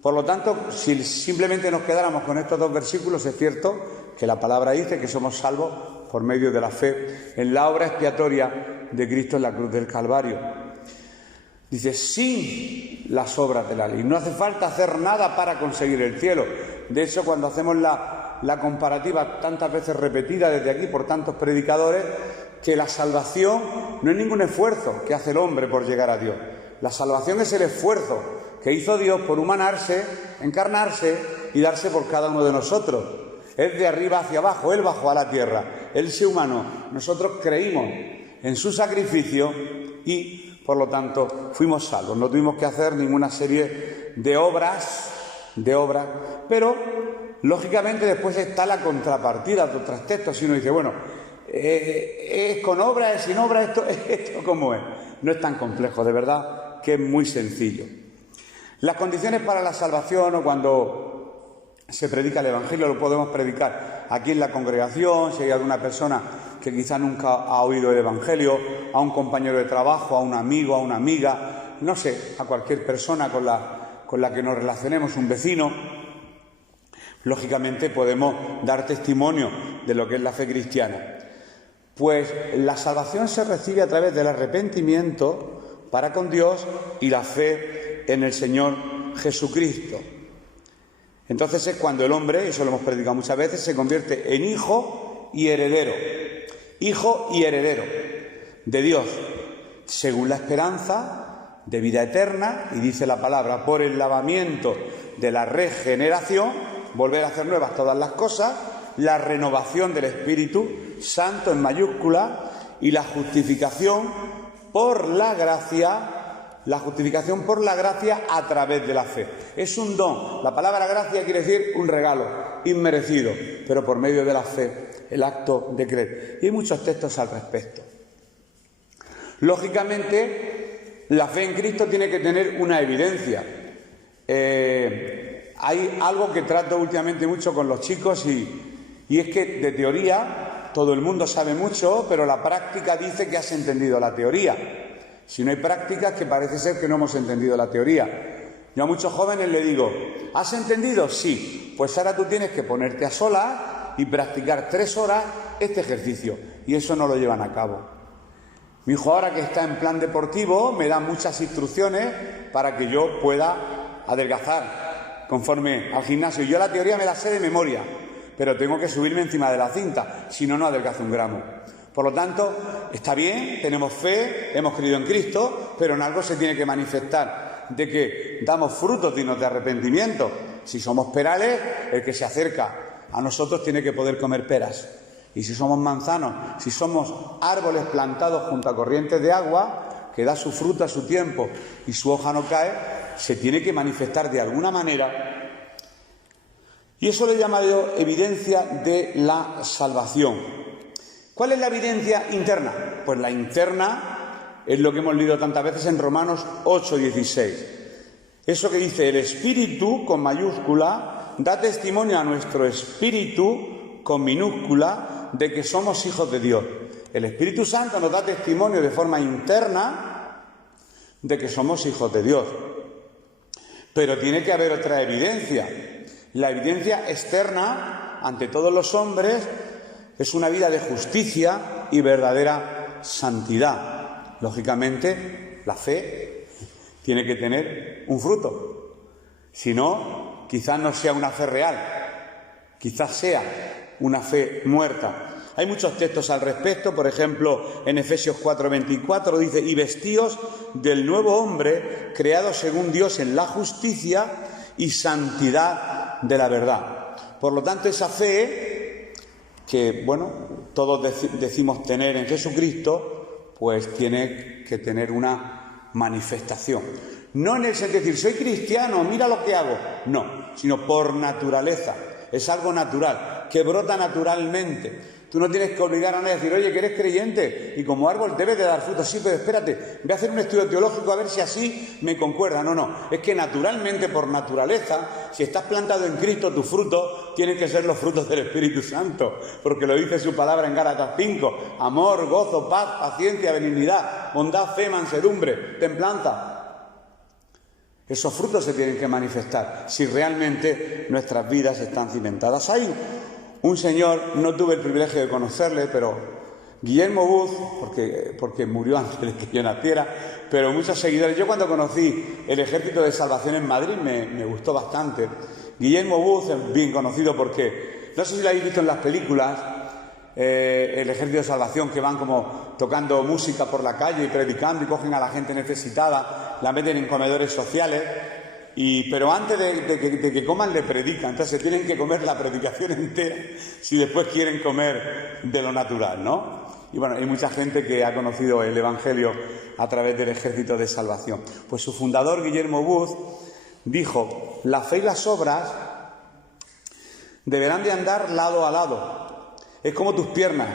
Por lo tanto, si simplemente nos quedáramos con estos dos versículos, es cierto que la palabra dice que somos salvos por medio de la fe en la obra expiatoria de Cristo en la cruz del Calvario. Dice, sin las obras de la ley. No hace falta hacer nada para conseguir el cielo. De hecho, cuando hacemos la comparativa tantas veces repetida desde aquí por tantos predicadores, que la salvación no es ningún esfuerzo que hace el hombre por llegar a Dios. La salvación es el esfuerzo que hizo Dios por humanarse, encarnarse y darse por cada uno de nosotros. Es de arriba hacia abajo, Él bajó a la tierra, Él se humanó. Nosotros creímos en su sacrificio y, por lo tanto, fuimos salvos. No tuvimos que hacer ninguna serie de obras, pero, lógicamente, después está la contrapartida de otros textos. Si uno dice, bueno, ¿es con obra, es sin obra? ¿Esto cómo es? No es tan complejo, de verdad, que es muy sencillo. Las condiciones para la salvación, o cuando se predica el Evangelio, lo podemos predicar aquí en la congregación, si hay alguna persona que quizá nunca ha oído el Evangelio, a un compañero de trabajo, a un amigo, a una amiga, no sé, a cualquier persona con la que nos relacionemos, un vecino. Lógicamente podemos dar testimonio de lo que es la fe cristiana. Pues la salvación se recibe a través del arrepentimiento para con Dios y la fe en el Señor Jesucristo. Entonces es cuando el hombre, eso lo hemos predicado muchas veces, se convierte en hijo y heredero de Dios, según la esperanza de vida eterna, y dice la palabra, por el lavamiento de la regeneración, volver a hacer nuevas todas las cosas, la renovación del Espíritu Santo en mayúscula, y la justificación por la gracia a través de la fe. Es un don. La palabra gracia quiere decir un regalo inmerecido, pero por medio de la fe, el acto de creer. Y hay muchos textos al respecto. Lógicamente, la fe en Cristo tiene que tener una evidencia. Hay algo que trato últimamente mucho con los chicos y es que de teoría todo el mundo sabe mucho, pero la práctica dice que has entendido la teoría. Si no hay prácticas, que parece ser que no hemos entendido la teoría. Yo a muchos jóvenes les digo, ¿has entendido? Sí. Pues ahora tú tienes que ponerte a solas y practicar 3 horas este ejercicio. Y eso no lo llevan a cabo. Mi hijo, ahora que está en plan deportivo, me da muchas instrucciones para que yo pueda adelgazar conforme al gimnasio. Yo la teoría me la sé de memoria, pero tengo que subirme encima de la cinta, si no, no adelgazo un gramo. Por lo tanto, está bien, tenemos fe, hemos creído en Cristo, pero en algo se tiene que manifestar, de que damos frutos dignos de arrepentimiento. Si somos perales, el que se acerca a nosotros tiene que poder comer peras. Y si somos manzanos, si somos árboles plantados junto a corrientes de agua, que da su fruto a su tiempo y su hoja no cae, se tiene que manifestar de alguna manera. Y eso lo he llamado evidencia de la salvación. ¿Cuál es la evidencia interna? Pues la interna es lo que hemos leído tantas veces en Romanos 8:16. Eso que dice, el Espíritu, con mayúscula, da testimonio a nuestro espíritu, con minúscula, de que somos hijos de Dios. El Espíritu Santo nos da testimonio de forma interna de que somos hijos de Dios. Pero tiene que haber otra evidencia. La evidencia externa, ante todos los hombres, es una vida de justicia y verdadera santidad. Lógicamente, la fe tiene que tener un fruto. Si no, quizás no sea una fe real, quizás sea una fe muerta. Hay muchos textos al respecto, por ejemplo, en Efesios 4:24 dice, y vestíos del nuevo hombre, creado según Dios en la justicia y santidad de la verdad. Por lo tanto, esa fe que, todos decimos tener en Jesucristo, pues tiene que tener una manifestación. No en el sentido de decir, soy cristiano, mira lo que hago. No, sino por naturaleza. Es algo natural, que brota naturalmente. Tú no tienes que obligar a nadie a decir, oye, que eres creyente y como árbol debes de dar frutos. Sí, pero espérate, voy a hacer un estudio teológico a ver si así me concuerda. No, no, es que naturalmente, por naturaleza, si estás plantado en Cristo, tus frutos tienen que ser los frutos del Espíritu Santo, porque lo dice su palabra en Gálatas 5, amor, gozo, paz, paciencia, benignidad, bondad, fe, mansedumbre, templanza. Esos frutos se tienen que manifestar si realmente nuestras vidas están cimentadas ahí. Un señor, no tuve el privilegio de conocerle, pero Guillermo Booth, porque murió antes de que yo naciera, pero muchos seguidores. Yo cuando conocí el Ejército de Salvación en Madrid me gustó bastante. Guillermo Booth es bien conocido porque, no sé si lo habéis visto en las películas, el Ejército de Salvación, que van como tocando música por la calle y predicando y cogen a la gente necesitada, la meten en comedores sociales. Pero antes de que coman le predican, entonces se tienen que comer la predicación entera si después quieren comer de lo natural, ¿no? Y bueno, hay mucha gente que ha conocido el Evangelio a través del Ejército de Salvación. Pues su fundador, Guillermo Booth, dijo, la fe y las obras deberán de andar lado a lado. Es como tus piernas,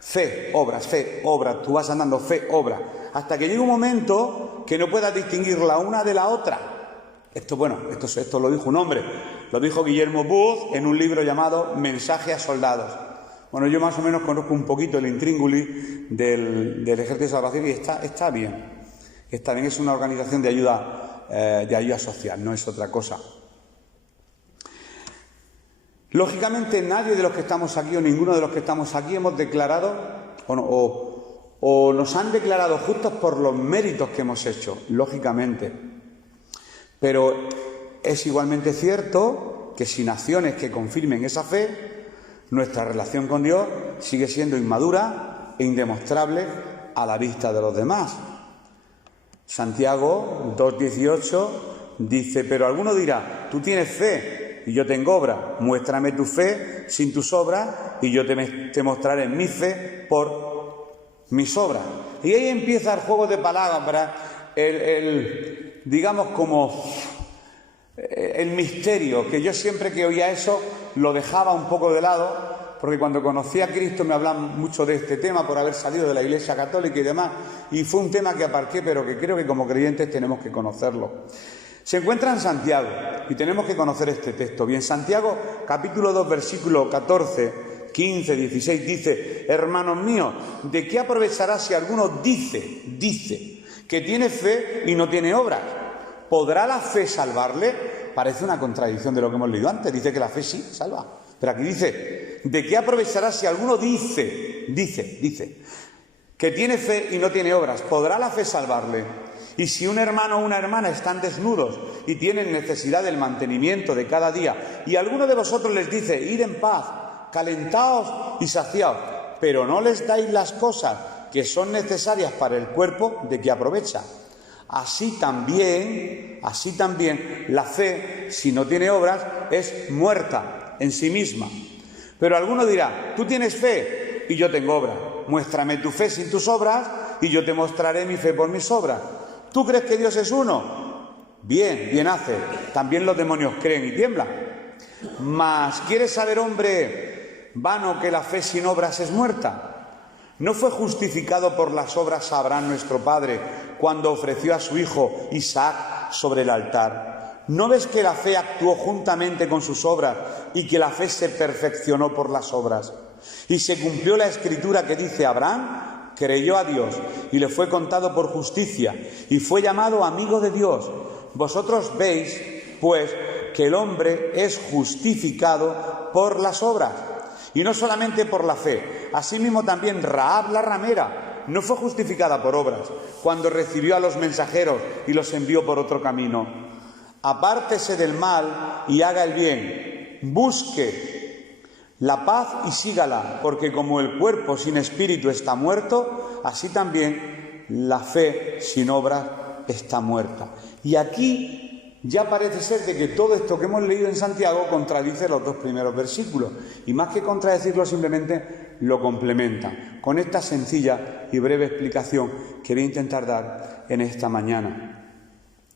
fe, obra, tú vas andando fe, obra, hasta que llegue un momento que no puedas distinguir la una de la otra. Esto lo dijo un hombre, lo dijo Guillermo Booth en un libro llamado Mensaje a Soldados. Bueno, yo más o menos conozco un poquito el intríngulis del Ejército de Salvación y está bien. Está bien, es una organización de ayuda social, no es otra cosa. Lógicamente nadie de los que estamos aquí o ninguno de los que estamos aquí hemos declarado o nos han declarado justos por los méritos que hemos hecho, lógicamente. Pero es igualmente cierto que sin acciones que confirmen esa fe, nuestra relación con Dios sigue siendo inmadura e indemostrable a la vista de los demás. Santiago 2:18 dice, pero alguno dirá, tú tienes fe y yo tengo obra, muéstrame tu fe sin tus obras y yo te mostraré mi fe por mis obras. Y ahí empieza el juego de palabras, digamos como el misterio, que yo siempre que oía eso lo dejaba un poco de lado, porque cuando conocí a Cristo me hablan mucho de este tema por haber salido de la Iglesia Católica y demás, y fue un tema que aparqué, pero que creo que como creyentes tenemos que conocerlo. Se encuentra en Santiago y tenemos que conocer este texto. Bien, Santiago capítulo 2 versículo 14, 15, 16 dice, hermanos míos, ¿de qué aprovechará si alguno dice que tiene fe y no tiene obras? ¿Podrá la fe salvarle? Parece una contradicción de lo que hemos leído antes. Dice que la fe sí salva. Pero aquí dice, ¿de qué aprovechará si alguno dice que tiene fe y no tiene obras? ¿Podrá la fe salvarle? Y si un hermano o una hermana están desnudos y tienen necesidad del mantenimiento de cada día, y alguno de vosotros les dice, id en paz, calentaos y saciaos, pero no les dais las cosas que son necesarias para el cuerpo, ¿de qué aprovecha? Así también la fe, si no tiene obras, es muerta en sí misma. Pero alguno dirá, tú tienes fe y yo tengo obras. Muéstrame tu fe sin tus obras y yo te mostraré mi fe por mis obras. ¿Tú crees que Dios es uno? Bien hace. También los demonios creen y tiemblan. Mas, ¿quieres saber, hombre vano, que la fe sin obras es muerta? ¿No fue justificado por las obras Abraham nuestro padre cuando ofreció a su hijo Isaac sobre el altar? ¿No ves que la fe actuó juntamente con sus obras y que la fe se perfeccionó por las obras? Y se cumplió la escritura que dice, Abraham creyó a Dios y le fue contado por justicia y fue llamado amigo de Dios. Vosotros veis, pues, que el hombre es justificado por las obras. Y no solamente por la fe, asimismo también Rahab la ramera no fue justificada por obras cuando recibió a los mensajeros y los envió por otro camino. Apártese del mal y haga el bien, busque la paz y sígala, porque como el cuerpo sin espíritu está muerto, así también la fe sin obras está muerta. Y aquí ya parece ser de que todo esto que hemos leído en Santiago contradice los dos primeros versículos, y más que contradecirlo simplemente lo complementan. Con esta sencilla y breve explicación que voy a intentar dar en esta mañana.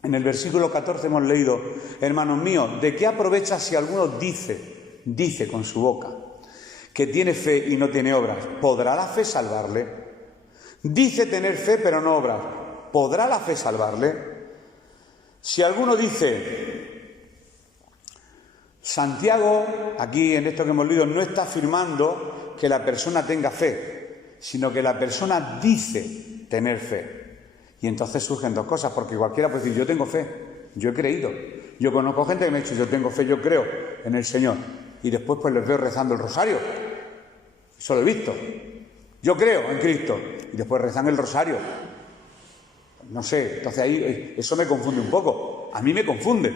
En el versículo 14 hemos leído, hermanos míos, ¿de qué aprovecha si alguno dice dice con su boca que tiene fe y no tiene obras, ¿podrá la fe salvarle? Dice tener fe pero no obras, ¿podrá la fe salvarle? Si alguno dice, Santiago, aquí en esto que hemos leído, no está afirmando que la persona tenga fe, sino que la persona dice tener fe. Y entonces surgen dos cosas, porque cualquiera puede decir, yo tengo fe, yo he creído. Yo conozco gente que me ha dicho, yo tengo fe, yo creo en el Señor. Y después pues les veo rezando el rosario. Eso lo he visto. Yo creo en Cristo. Y después rezan el rosario. No sé, entonces ahí eso me confunde un poco. A mí me confunde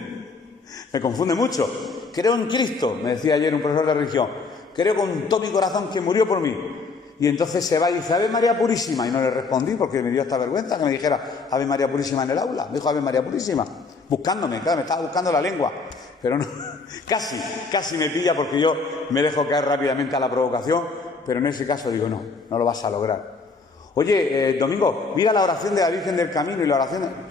mucho. Creo en Cristo, me decía ayer un profesor de religión. Creo con todo mi corazón que murió por mí. Y entonces se va y dice, Ave María Purísima. Y no le respondí porque me dio esta vergüenza que me dijera Ave María Purísima en el aula. Me dijo Ave María Purísima. Buscándome, claro, me estaba buscando la lengua. Pero no, casi me pilla porque yo me dejo caer rápidamente a la provocación. Pero en ese caso digo, no lo vas a lograr. Oye, Domingo, mira la oración de la Virgen del Camino y la oración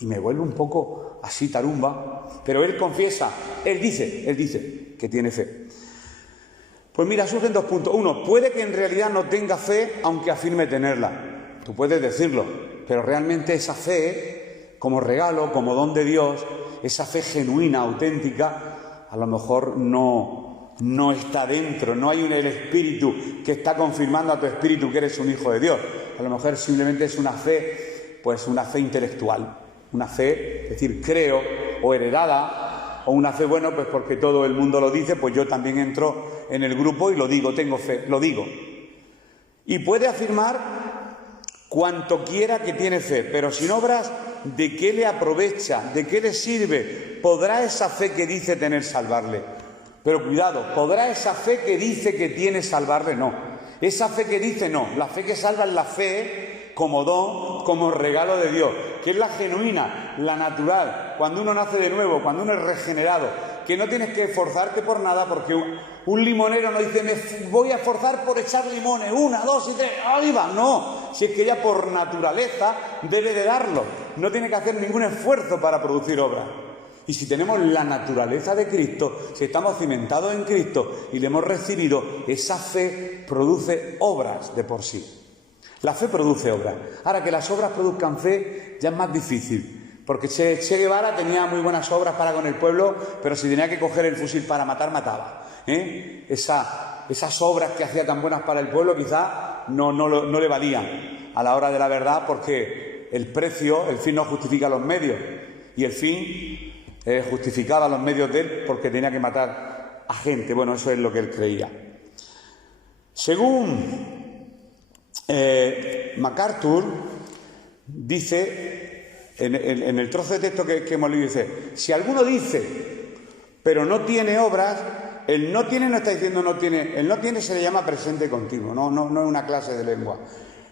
y me vuelve un poco así tarumba. Pero él confiesa, él dice que tiene fe. Pues mira, surgen dos puntos. Uno, puede que en realidad no tenga fe, aunque afirme tenerla. Tú puedes decirlo, pero realmente esa fe, como regalo, como don de Dios, esa fe genuina, auténtica, a lo mejor no está dentro, no hay el espíritu que está confirmando a tu espíritu que eres un hijo de Dios. A lo mejor simplemente es una fe, pues una fe intelectual, una fe, es decir, creo, o heredada, o una fe, bueno, pues porque todo el mundo lo dice, pues yo también entro en el grupo y lo digo, tengo fe, lo digo. Y puede afirmar cuanto quiera que tiene fe, pero sin obras, ¿de qué le aprovecha? ¿De qué le sirve? ¿Podrá esa fe que dice tener salvarle? Pero cuidado, ¿podrá esa fe que dice que tiene salvarle? No. Esa fe que dice no. La fe que salva es la fe como don, como regalo de Dios, que es la genuina, la natural, cuando uno nace de nuevo, cuando uno es regenerado, que no tienes que esforzarte por nada, porque un limonero no dice, me voy a esforzar por echar limones, 1, 2 y 3, ¡ahí va! No, si es que ella por naturaleza debe de darlo, no tiene que hacer ningún esfuerzo para producir obras. Y si tenemos la naturaleza de Cristo, si estamos cimentados en Cristo y le hemos recibido, esa fe produce obras de por sí. La fe produce obras. Ahora, que las obras produzcan fe ya es más difícil, porque Che Guevara tenía muy buenas obras para con el pueblo, pero si tenía que coger el fusil para matar, mataba. Esas obras que hacía tan buenas para el pueblo quizá no le valían a la hora de la verdad, porque el fin no justifica los medios, y el fin justificaba los medios de él porque tenía que matar a gente. Bueno, eso es lo que él creía. Según MacArthur, dice, en el trozo de texto que hemos leído, dice, si alguno dice, pero no tiene obras, el no tiene no está diciendo no tiene, el no tiene se le llama presente continuo, no es una clase de lengua.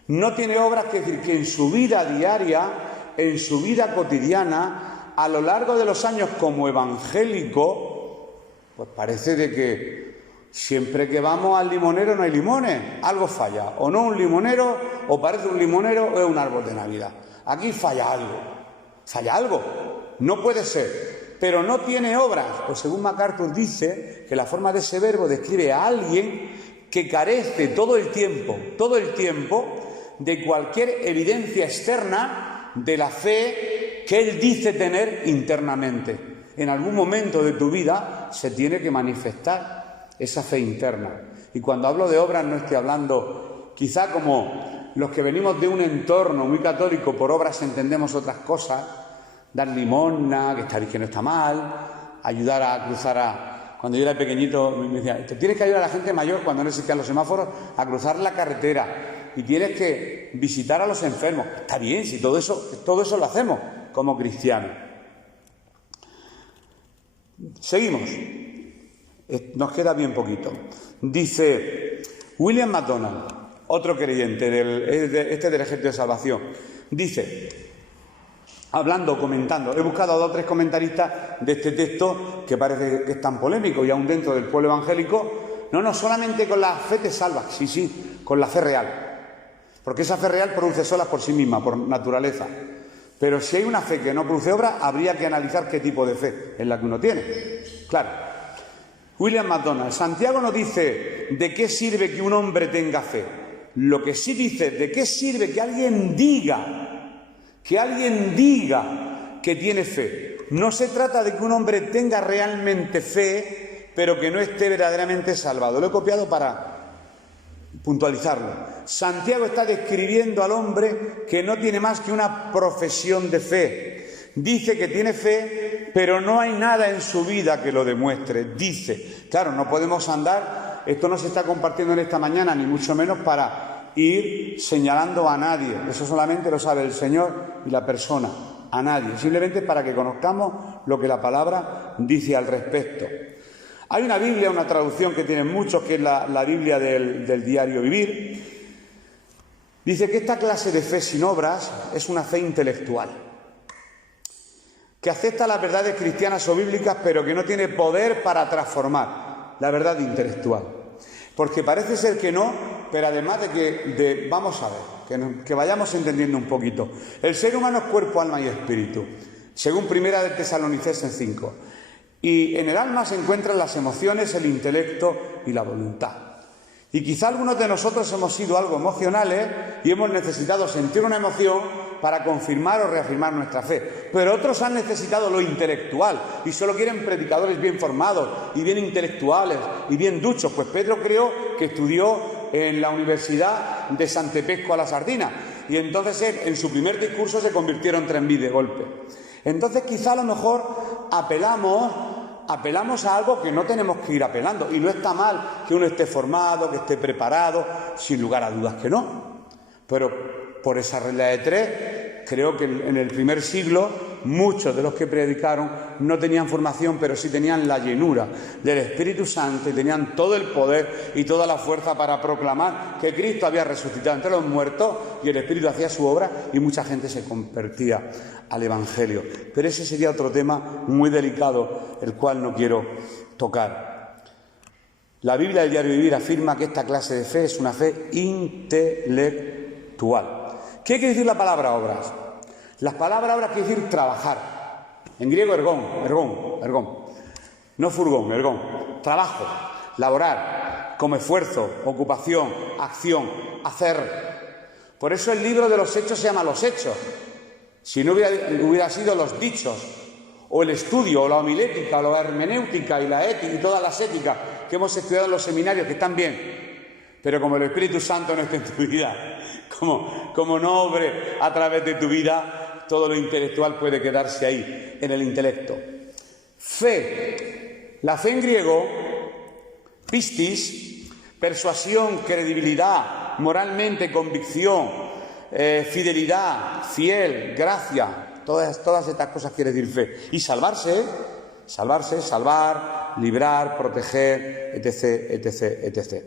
No tiene obras, que decir que en su vida diaria, en su vida cotidiana, a lo largo de los años como evangélico, pues parece de que siempre que vamos al limonero no hay limones, algo falla, o no un limonero, o parece un limonero, o es un árbol de Navidad. Aquí falla algo, no puede ser, pero no tiene obras. Pues según MacArthur dice que la forma de ese verbo describe a alguien que carece todo el tiempo, de cualquier evidencia externa de la fe que él dice tener internamente. En algún momento de tu vida se tiene que manifestar esa fe interna. Y cuando hablo de obras no estoy hablando, quizá como los que venimos de un entorno muy católico, por obras entendemos otras cosas, dar limosna, que no está mal, ayudar a cruzar Cuando yo era pequeñito me decía, te tienes que ayudar a la gente mayor cuando no existían los semáforos a cruzar la carretera y tienes que visitar a los enfermos. Está bien, si todo eso lo hacemos como cristianos. Seguimos. Nos queda bien poquito. Dice William MacDonald, otro creyente del Ejército de Salvación, dice, comentando, he buscado a 2 o 3 comentaristas de este texto que parece que es tan polémico y aún dentro del pueblo evangélico. No, solamente con la fe te salvas, sí, con la fe real. Porque esa fe real produce sola por sí misma, por naturaleza. Pero si hay una fe que no produce obra, habría que analizar qué tipo de fe es la que uno tiene. Claro. William MacDonald, Santiago no dice de qué sirve que un hombre tenga fe. Lo que sí dice, de qué sirve que alguien diga que tiene fe. No se trata de que un hombre tenga realmente fe, pero que no esté verdaderamente salvado. Lo he copiado para puntualizarlo. Santiago está describiendo al hombre que no tiene más que una profesión de fe. Dice que tiene fe, pero no hay nada en su vida que lo demuestre. Dice, claro, no podemos andar, esto no se está compartiendo en esta mañana, ni mucho menos para ir señalando a nadie. Eso solamente lo sabe el Señor y la persona, a nadie. Simplemente para que conozcamos lo que la palabra dice al respecto. Hay una Biblia, una traducción que tienen muchos, que es la Biblia del Diario Vivir. Dice que esta clase de fe sin obras es una fe intelectual, que acepta las verdades cristianas o bíblicas, pero que no tiene poder para transformar la verdad intelectual. Porque parece ser que no, pero además vamos a ver, que vayamos entendiendo un poquito. El ser humano es cuerpo, alma y espíritu, según 1 de Tesalonicenses 5. Y en el alma se encuentran las emociones, el intelecto y la voluntad. Y quizá algunos de nosotros hemos sido algo emocionales y hemos necesitado sentir una emoción para confirmar o reafirmar nuestra fe. Pero otros han necesitado lo intelectual y solo quieren predicadores bien formados y bien intelectuales y bien duchos. Pues Pedro creo que estudió en la Universidad de Santepesco a la Sardina y entonces él, en su primer discurso se convirtieron en 3.000 de golpe. Entonces quizá a lo mejor apelamos a algo que no tenemos que ir apelando. Y no está mal que uno esté formado, que esté preparado, sin lugar a dudas que no. Pero por esa regla de 3, creo que en el primer siglo muchos de los que predicaron no tenían formación, pero sí tenían la llenura del Espíritu Santo y tenían todo el poder y toda la fuerza para proclamar que Cristo había resucitado entre los muertos y el Espíritu hacía su obra y mucha gente se convertía al Evangelio. Pero ese sería otro tema muy delicado, el cual no quiero tocar. La Biblia del Diario Vivir afirma que esta clase de fe es una fe intelectual. ¿Qué quiere decir la palabra obras? La palabra obras quiere decir trabajar. En griego ergón. No furgón, ergón. Trabajo, laborar, como esfuerzo, ocupación, acción, hacer. Por eso el libro de los Hechos se llama Los Hechos. Si no hubiera sido los dichos, o el estudio, o la homilética, o la hermenéutica, y la ética, y todas las éticas que hemos estudiado en los seminarios, que están bien. Pero como el Espíritu Santo no está en tu vida, como no obre a través de tu vida, todo lo intelectual puede quedarse ahí, en el intelecto. Fe. La fe en griego, pistis, persuasión, credibilidad, moralmente, convicción, fidelidad, fiel, gracia, todas estas cosas quiere decir fe. Y salvarse, salvar, librar, proteger, etc.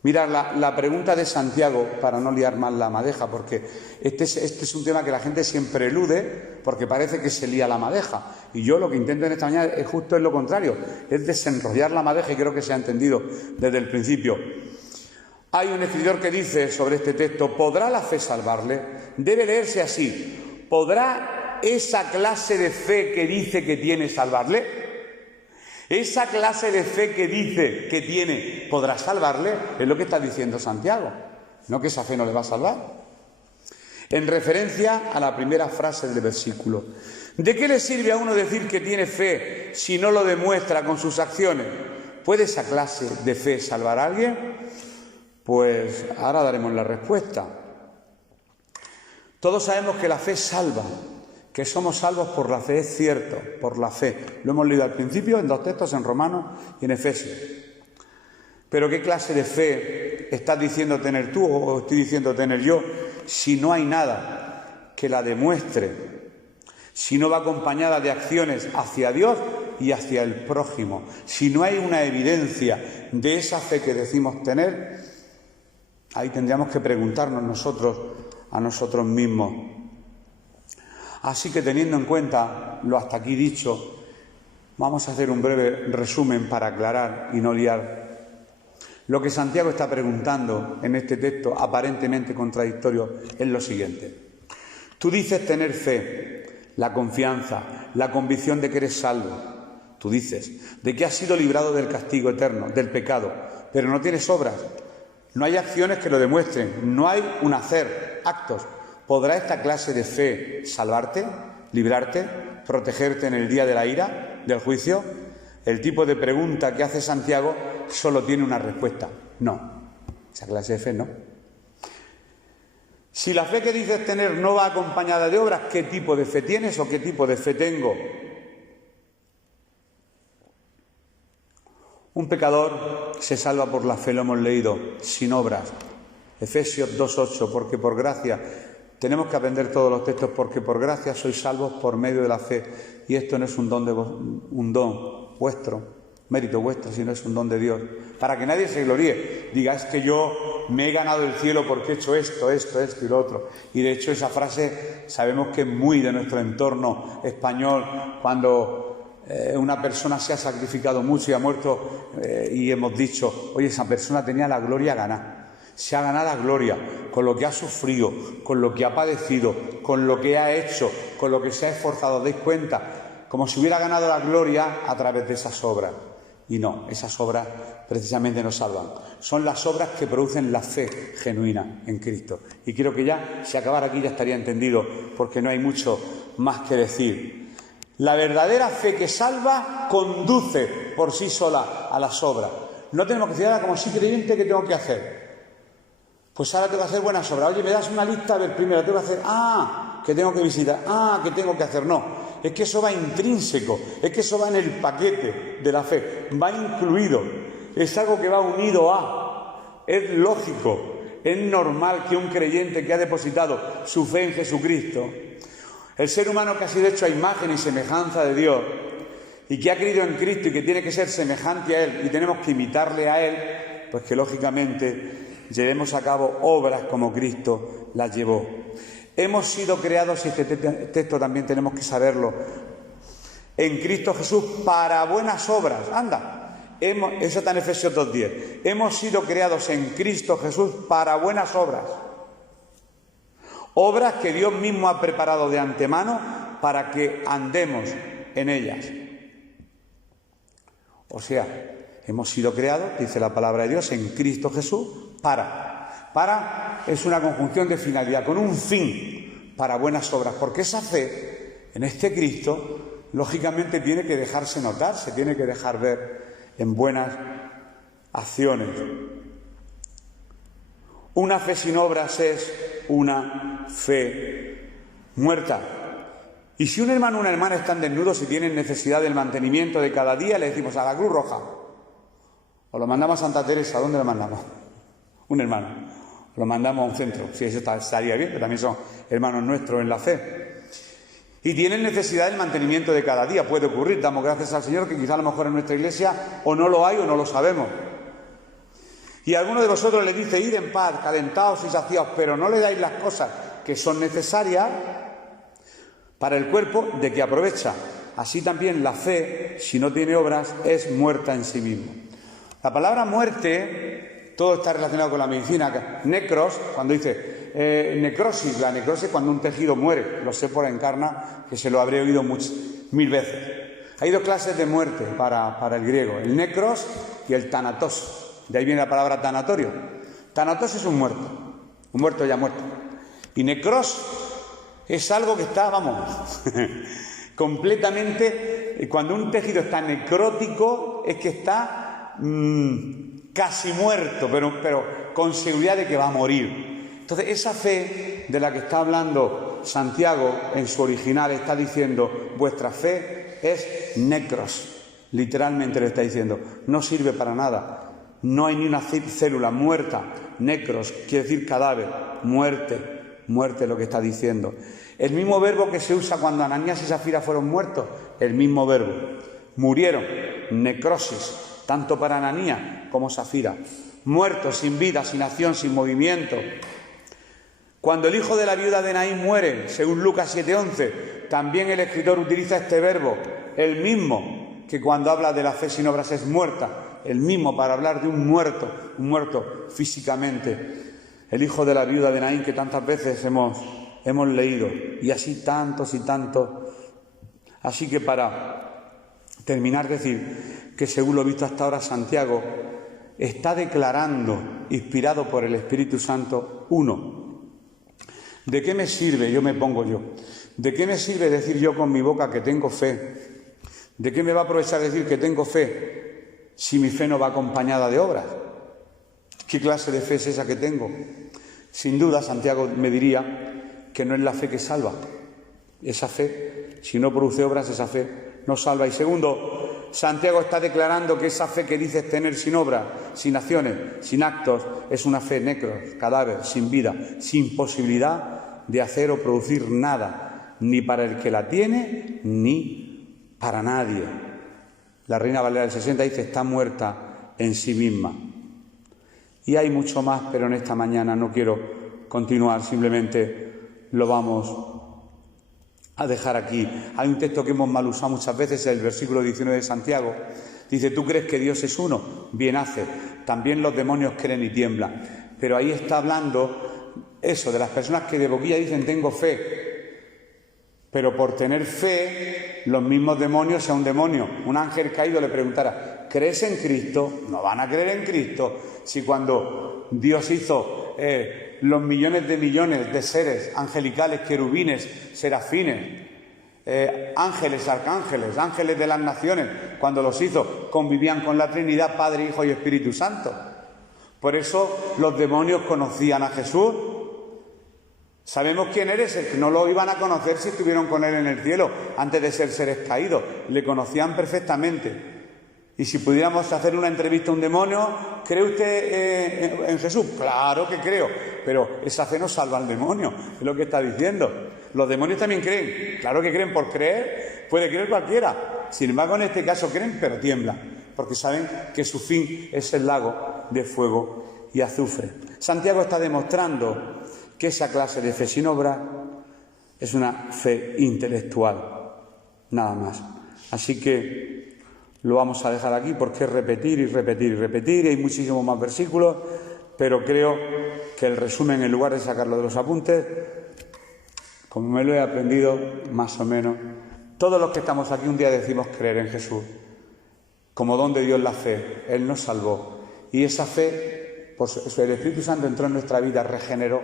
Mirad, la pregunta de Santiago, para no liar más la madeja, porque este es un tema que la gente siempre elude, porque parece que se lía la madeja. Y yo lo que intento en esta mañana es justo lo contrario, es desenrollar la madeja, y creo que se ha entendido desde el principio. Hay un escritor que dice sobre este texto: ¿podrá la fe salvarle? Debe leerse así: ¿podrá esa clase de fe que dice que tiene salvarle? Esa clase de fe que dice que tiene, ¿podrá salvarle? Es lo que está diciendo Santiago, no que esa fe no le va a salvar. En referencia a la primera frase del versículo. ¿De qué le sirve a uno decir que tiene fe si no lo demuestra con sus acciones? ¿Puede esa clase de fe salvar a alguien? Pues ahora daremos la respuesta. Todos sabemos que la fe salva. Que somos salvos por la fe, es cierto, por la fe. Lo hemos leído al principio en 2 textos, en Romanos y en Efesios. Pero ¿qué clase de fe estás diciendo tener tú o estoy diciendo tener yo si no hay nada que la demuestre? Si no va acompañada de acciones hacia Dios y hacia el prójimo. Si no hay una evidencia de esa fe que decimos tener, ahí tendríamos que preguntarnos nosotros a nosotros mismos. Así que, teniendo en cuenta lo hasta aquí dicho, vamos a hacer un breve resumen para aclarar y no liar. Lo que Santiago está preguntando en este texto aparentemente contradictorio es lo siguiente. Tú dices tener fe, la confianza, la convicción de que eres salvo. tú dices, de que has sido librado del castigo eterno, del pecado, pero no tienes obras. No hay acciones que lo demuestren, no hay un hacer, actos. ¿Podrá esta clase de fe salvarte, librarte, protegerte en el día de la ira, del juicio? El tipo de pregunta que hace Santiago solo tiene una respuesta: no. Esa clase de fe no. Si la fe que dices tener no va acompañada de obras, ¿qué tipo de fe tienes o qué tipo de fe tengo? Un pecador se salva por la fe, lo hemos leído, sin obras. Efesios 2:8, porque por gracia, tenemos que aprender todos los textos, porque por gracia sois salvos por medio de la fe. Y esto no es un don vuestro, mérito vuestro, sino es un don de Dios. Para que nadie se gloríe, diga, es que yo me he ganado el cielo porque he hecho esto y lo otro. Y de hecho esa frase sabemos que es muy de nuestro entorno español, cuando una persona se ha sacrificado mucho y ha muerto y hemos dicho, oye, esa persona tenía la gloria ganada, se ha ganado la gloria con lo que ha sufrido, con lo que ha padecido, con lo que ha hecho, con lo que se ha esforzado. ¿Dais cuenta? Como si hubiera ganado la gloria a través de esas obras. Y no, esas obras precisamente nos salvan. Son las obras que producen la fe genuina en Cristo. Y quiero que ya, si acabara aquí, ya estaría entendido, porque no hay mucho más que decir. La verdadera fe que salva conduce por sí sola a las obras. No tenemos que decir, ahora como sí creyente, ¿qué tengo que hacer? Pues ahora tengo que hacer buenas obras. Oye, me das una lista, a ver, primero tengo que hacer, que tengo que visitar, que tengo que hacer. No, es que eso va intrínseco, es que eso va en el paquete de la fe, va incluido, es algo que va unido a. Es lógico, es normal que un creyente que ha depositado su fe en Jesucristo, el ser humano que ha sido hecho a imagen y semejanza de Dios y que ha creído en Cristo y que tiene que ser semejante a Él y tenemos que imitarle a Él, pues que lógicamente llevemos a cabo obras como Cristo las llevó. Hemos sido creados, y este texto también tenemos que saberlo, en Cristo Jesús para buenas obras. Anda, eso está en Efesios 2:10. Hemos sido creados en Cristo Jesús para buenas obras. Obras que Dios mismo ha preparado de antemano para que andemos en ellas. O sea, hemos sido creados, dice la palabra de Dios, en Cristo Jesús para. Para es una conjunción de finalidad, con un fin, para buenas obras. Porque esa fe en este Cristo, lógicamente, tiene que dejarse notar, se tiene que dejar ver en buenas acciones. Una fe sin obras es una fe muerta. Y si un hermano o una hermana están desnudos y tienen necesidad del mantenimiento de cada día, le decimos a la Cruz Roja. O lo mandamos a Santa Teresa. ¿Dónde lo mandamos? Un hermano. Lo mandamos a un centro. Sí, eso estaría bien, que también son hermanos nuestros en la fe. Y tienen necesidad del mantenimiento de cada día. Puede ocurrir. Damos gracias al Señor que quizá a lo mejor en nuestra iglesia o no lo hay o no lo sabemos. Y a alguno de vosotros le dice, id en paz, calentaos y saciaos, pero no le dais las cosas que son necesarias para el cuerpo, ¿de que aprovecha? Así también la fe, si no tiene obras, es muerta en sí misma. La palabra muerte, todo está relacionado con la medicina. Necros, cuando dice necrosis, la necrosis es cuando un tejido muere. Lo sé por Encarna, que se lo habré oído mil veces. Hay dos clases de muerte para el griego, el necros y el thanatos. De ahí viene la palabra tanatorio. Thanatos es un muerto ya muerto. Y necros es algo que está, completamente, cuando un tejido está necrótico, es que está casi muerto, pero con seguridad de que va a morir. Entonces, esa fe de la que está hablando Santiago en su original está diciendo, vuestra fe es necros. Literalmente le está diciendo, no sirve para nada. No hay ni una célula muerta. Necros quiere decir cadáver, muerte es lo que está diciendo. El mismo verbo que se usa cuando Ananías y Zafira fueron muertos, el mismo verbo. Murieron, necrosis, tanto para Ananías como Zafira. Muertos, sin vida, sin acción, sin movimiento. Cuando el hijo de la viuda de Naín muere, según Lucas 7:11, también el escritor utiliza este verbo, el mismo que cuando habla de la fe sin obras es muerta. El mismo para hablar de un muerto físicamente, el hijo de la viuda de Naín que tantas veces hemos leído, y así tantos y tantos. Así que para terminar, decir que según lo visto hasta ahora, Santiago está declarando, inspirado por el Espíritu Santo, uno, ¿de qué me sirve? Yo me pongo yo. ¿De qué me sirve decir yo con mi boca que tengo fe? ¿De qué me va a aprovechar decir que tengo fe si mi fe no va acompañada de obras? ¿Qué clase de fe es esa que tengo? Sin duda, Santiago me diría que no es la fe que salva. Esa fe, si no produce obras, esa fe no salva. Y segundo, Santiago está declarando que esa fe que dices tener sin obras, sin acciones, sin actos, es una fe necros, cadáver, sin vida, sin posibilidad de hacer o producir nada, ni para el que la tiene, ni para nadie. La Reina Valera del 60 dice, está muerta en sí misma. Y hay mucho más, pero en esta mañana no quiero continuar, simplemente lo vamos a dejar aquí. Hay un texto que hemos mal usado muchas veces, el versículo 19 de Santiago. Dice, ¿tú crees que Dios es uno? Bien hace. También los demonios creen y tiemblan. Pero ahí está hablando eso, de las personas que de boquilla dicen, tengo fe. Pero por tener fe, los mismos demonios, si a un demonio, un ángel caído le preguntara, ¿crees en Cristo? No van a creer en Cristo. Si cuando Dios hizo los millones de seres angelicales, querubines, serafines, ángeles, arcángeles, ángeles de las naciones, cuando los hizo, convivían con la Trinidad, Padre, Hijo y Espíritu Santo. Por eso los demonios conocían a Jesús. Sabemos quién eres, el que no lo iban a conocer si estuvieron con él en el cielo, antes de ser seres caídos. Le conocían perfectamente. Y si pudiéramos hacer una entrevista a un demonio, ¿cree usted en Jesús? Claro que creo, pero esa fe no salva al demonio, es lo que está diciendo. Los demonios también creen, claro que creen, por creer puede creer cualquiera. Sin embargo, en este caso creen, pero tiemblan, porque saben que su fin es el lago de fuego y azufre. Santiago está demostrando que esa clase de fe sin obra es una fe intelectual, nada más. Así que lo vamos a dejar aquí porque es repetir y repetir y repetir, y hay muchísimos más versículos, pero creo que el resumen, en lugar de sacarlo de los apuntes, como me lo he aprendido más o menos, todos los que estamos aquí un día decimos creer en Jesús, como don de Dios la fe. Él nos salvó, y esa fe, pues el Espíritu Santo entró en nuestra vida, regeneró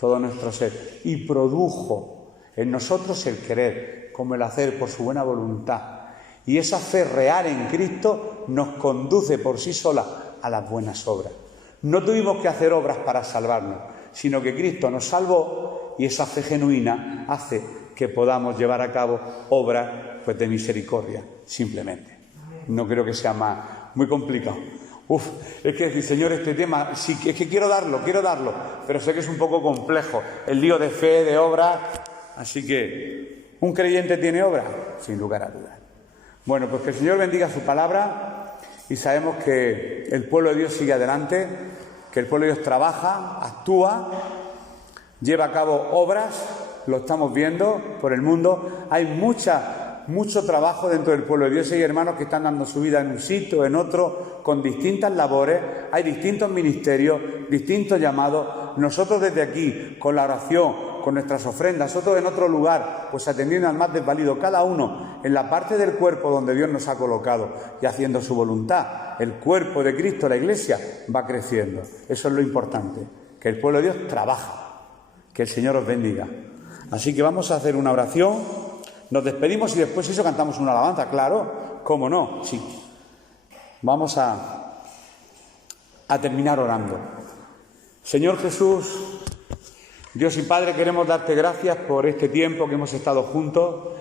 todo nuestro ser y produjo en nosotros el querer como el hacer por su buena voluntad. Y esa fe real en Cristo nos conduce por sí sola a las buenas obras. No tuvimos que hacer obras para salvarnos, sino que Cristo nos salvó, y esa fe genuina hace que podamos llevar a cabo obras pues de misericordia, simplemente. No creo que sea muy complicado. Es que decir, Señor, este tema, sí, es que quiero darlo, pero sé que es un poco complejo, el lío de fe, de obras, así que, ¿un creyente tiene obra? Sin lugar a dudas. Bueno, pues que el Señor bendiga su palabra, y sabemos que el pueblo de Dios sigue adelante, que el pueblo de Dios trabaja, actúa, lleva a cabo obras, lo estamos viendo por el mundo. Hay mucho trabajo dentro del pueblo de Dios. Hay hermanos que están dando su vida en un sitio, en otro, con distintas labores. Hay distintos ministerios, distintos llamados. Nosotros desde aquí, con la oración, con nuestras ofrendas, otros en otro lugar, pues atendiendo al más desvalido, cada uno en la parte del cuerpo donde Dios nos ha colocado y haciendo su voluntad. El cuerpo de Cristo, la Iglesia, va creciendo. Eso es lo importante, que el pueblo de Dios trabaja. Que el Señor os bendiga. Así que vamos a hacer una oración, nos despedimos y después eso cantamos una alabanza, claro, ¿cómo no? Sí. Vamos a terminar orando. Señor Jesús, Dios y Padre, queremos darte gracias por este tiempo que hemos estado juntos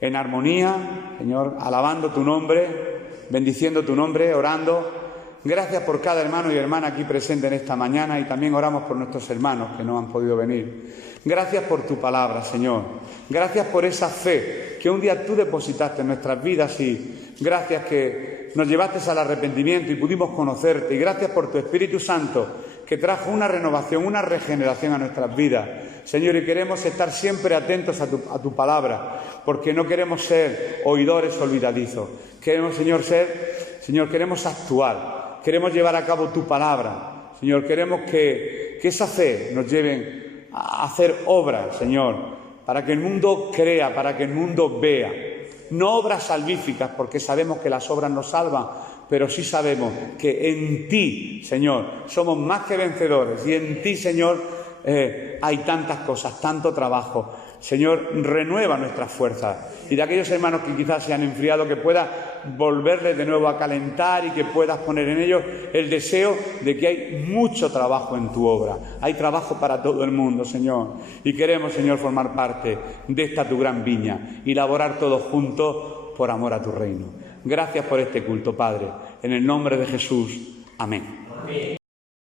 en armonía, Señor, alabando tu nombre, bendiciendo tu nombre, orando. Gracias por cada hermano y hermana aquí presente en esta mañana, y también oramos por nuestros hermanos que no han podido venir. Gracias por tu palabra, Señor. Gracias por esa fe que un día tú depositaste en nuestras vidas, y gracias que nos llevaste al arrepentimiento y pudimos conocerte. Y gracias por tu Espíritu Santo que trajo una renovación, una regeneración a nuestras vidas. Señor, y queremos estar siempre atentos a tu palabra, porque no queremos ser oidores olvidadizos. Queremos, queremos actuar, queremos llevar a cabo tu palabra. Señor, queremos que esa fe nos lleve a hacer obras, Señor, para que el mundo crea, para que el mundo vea no obras salvíficas, porque sabemos que las obras nos salvan, pero sí sabemos que en ti, Señor, somos más que vencedores, y en ti, Señor, hay tantas cosas, tanto trabajo. Señor, renueva nuestras fuerzas, y de aquellos hermanos que quizás se han enfriado, que puedas volverles de nuevo a calentar y que puedas poner en ellos el deseo de que hay mucho trabajo en tu obra. Hay trabajo para todo el mundo, Señor, y queremos, Señor, formar parte de esta tu gran viña y laborar todos juntos por amor a tu reino. Gracias por este culto, Padre, en el nombre de Jesús. Amén.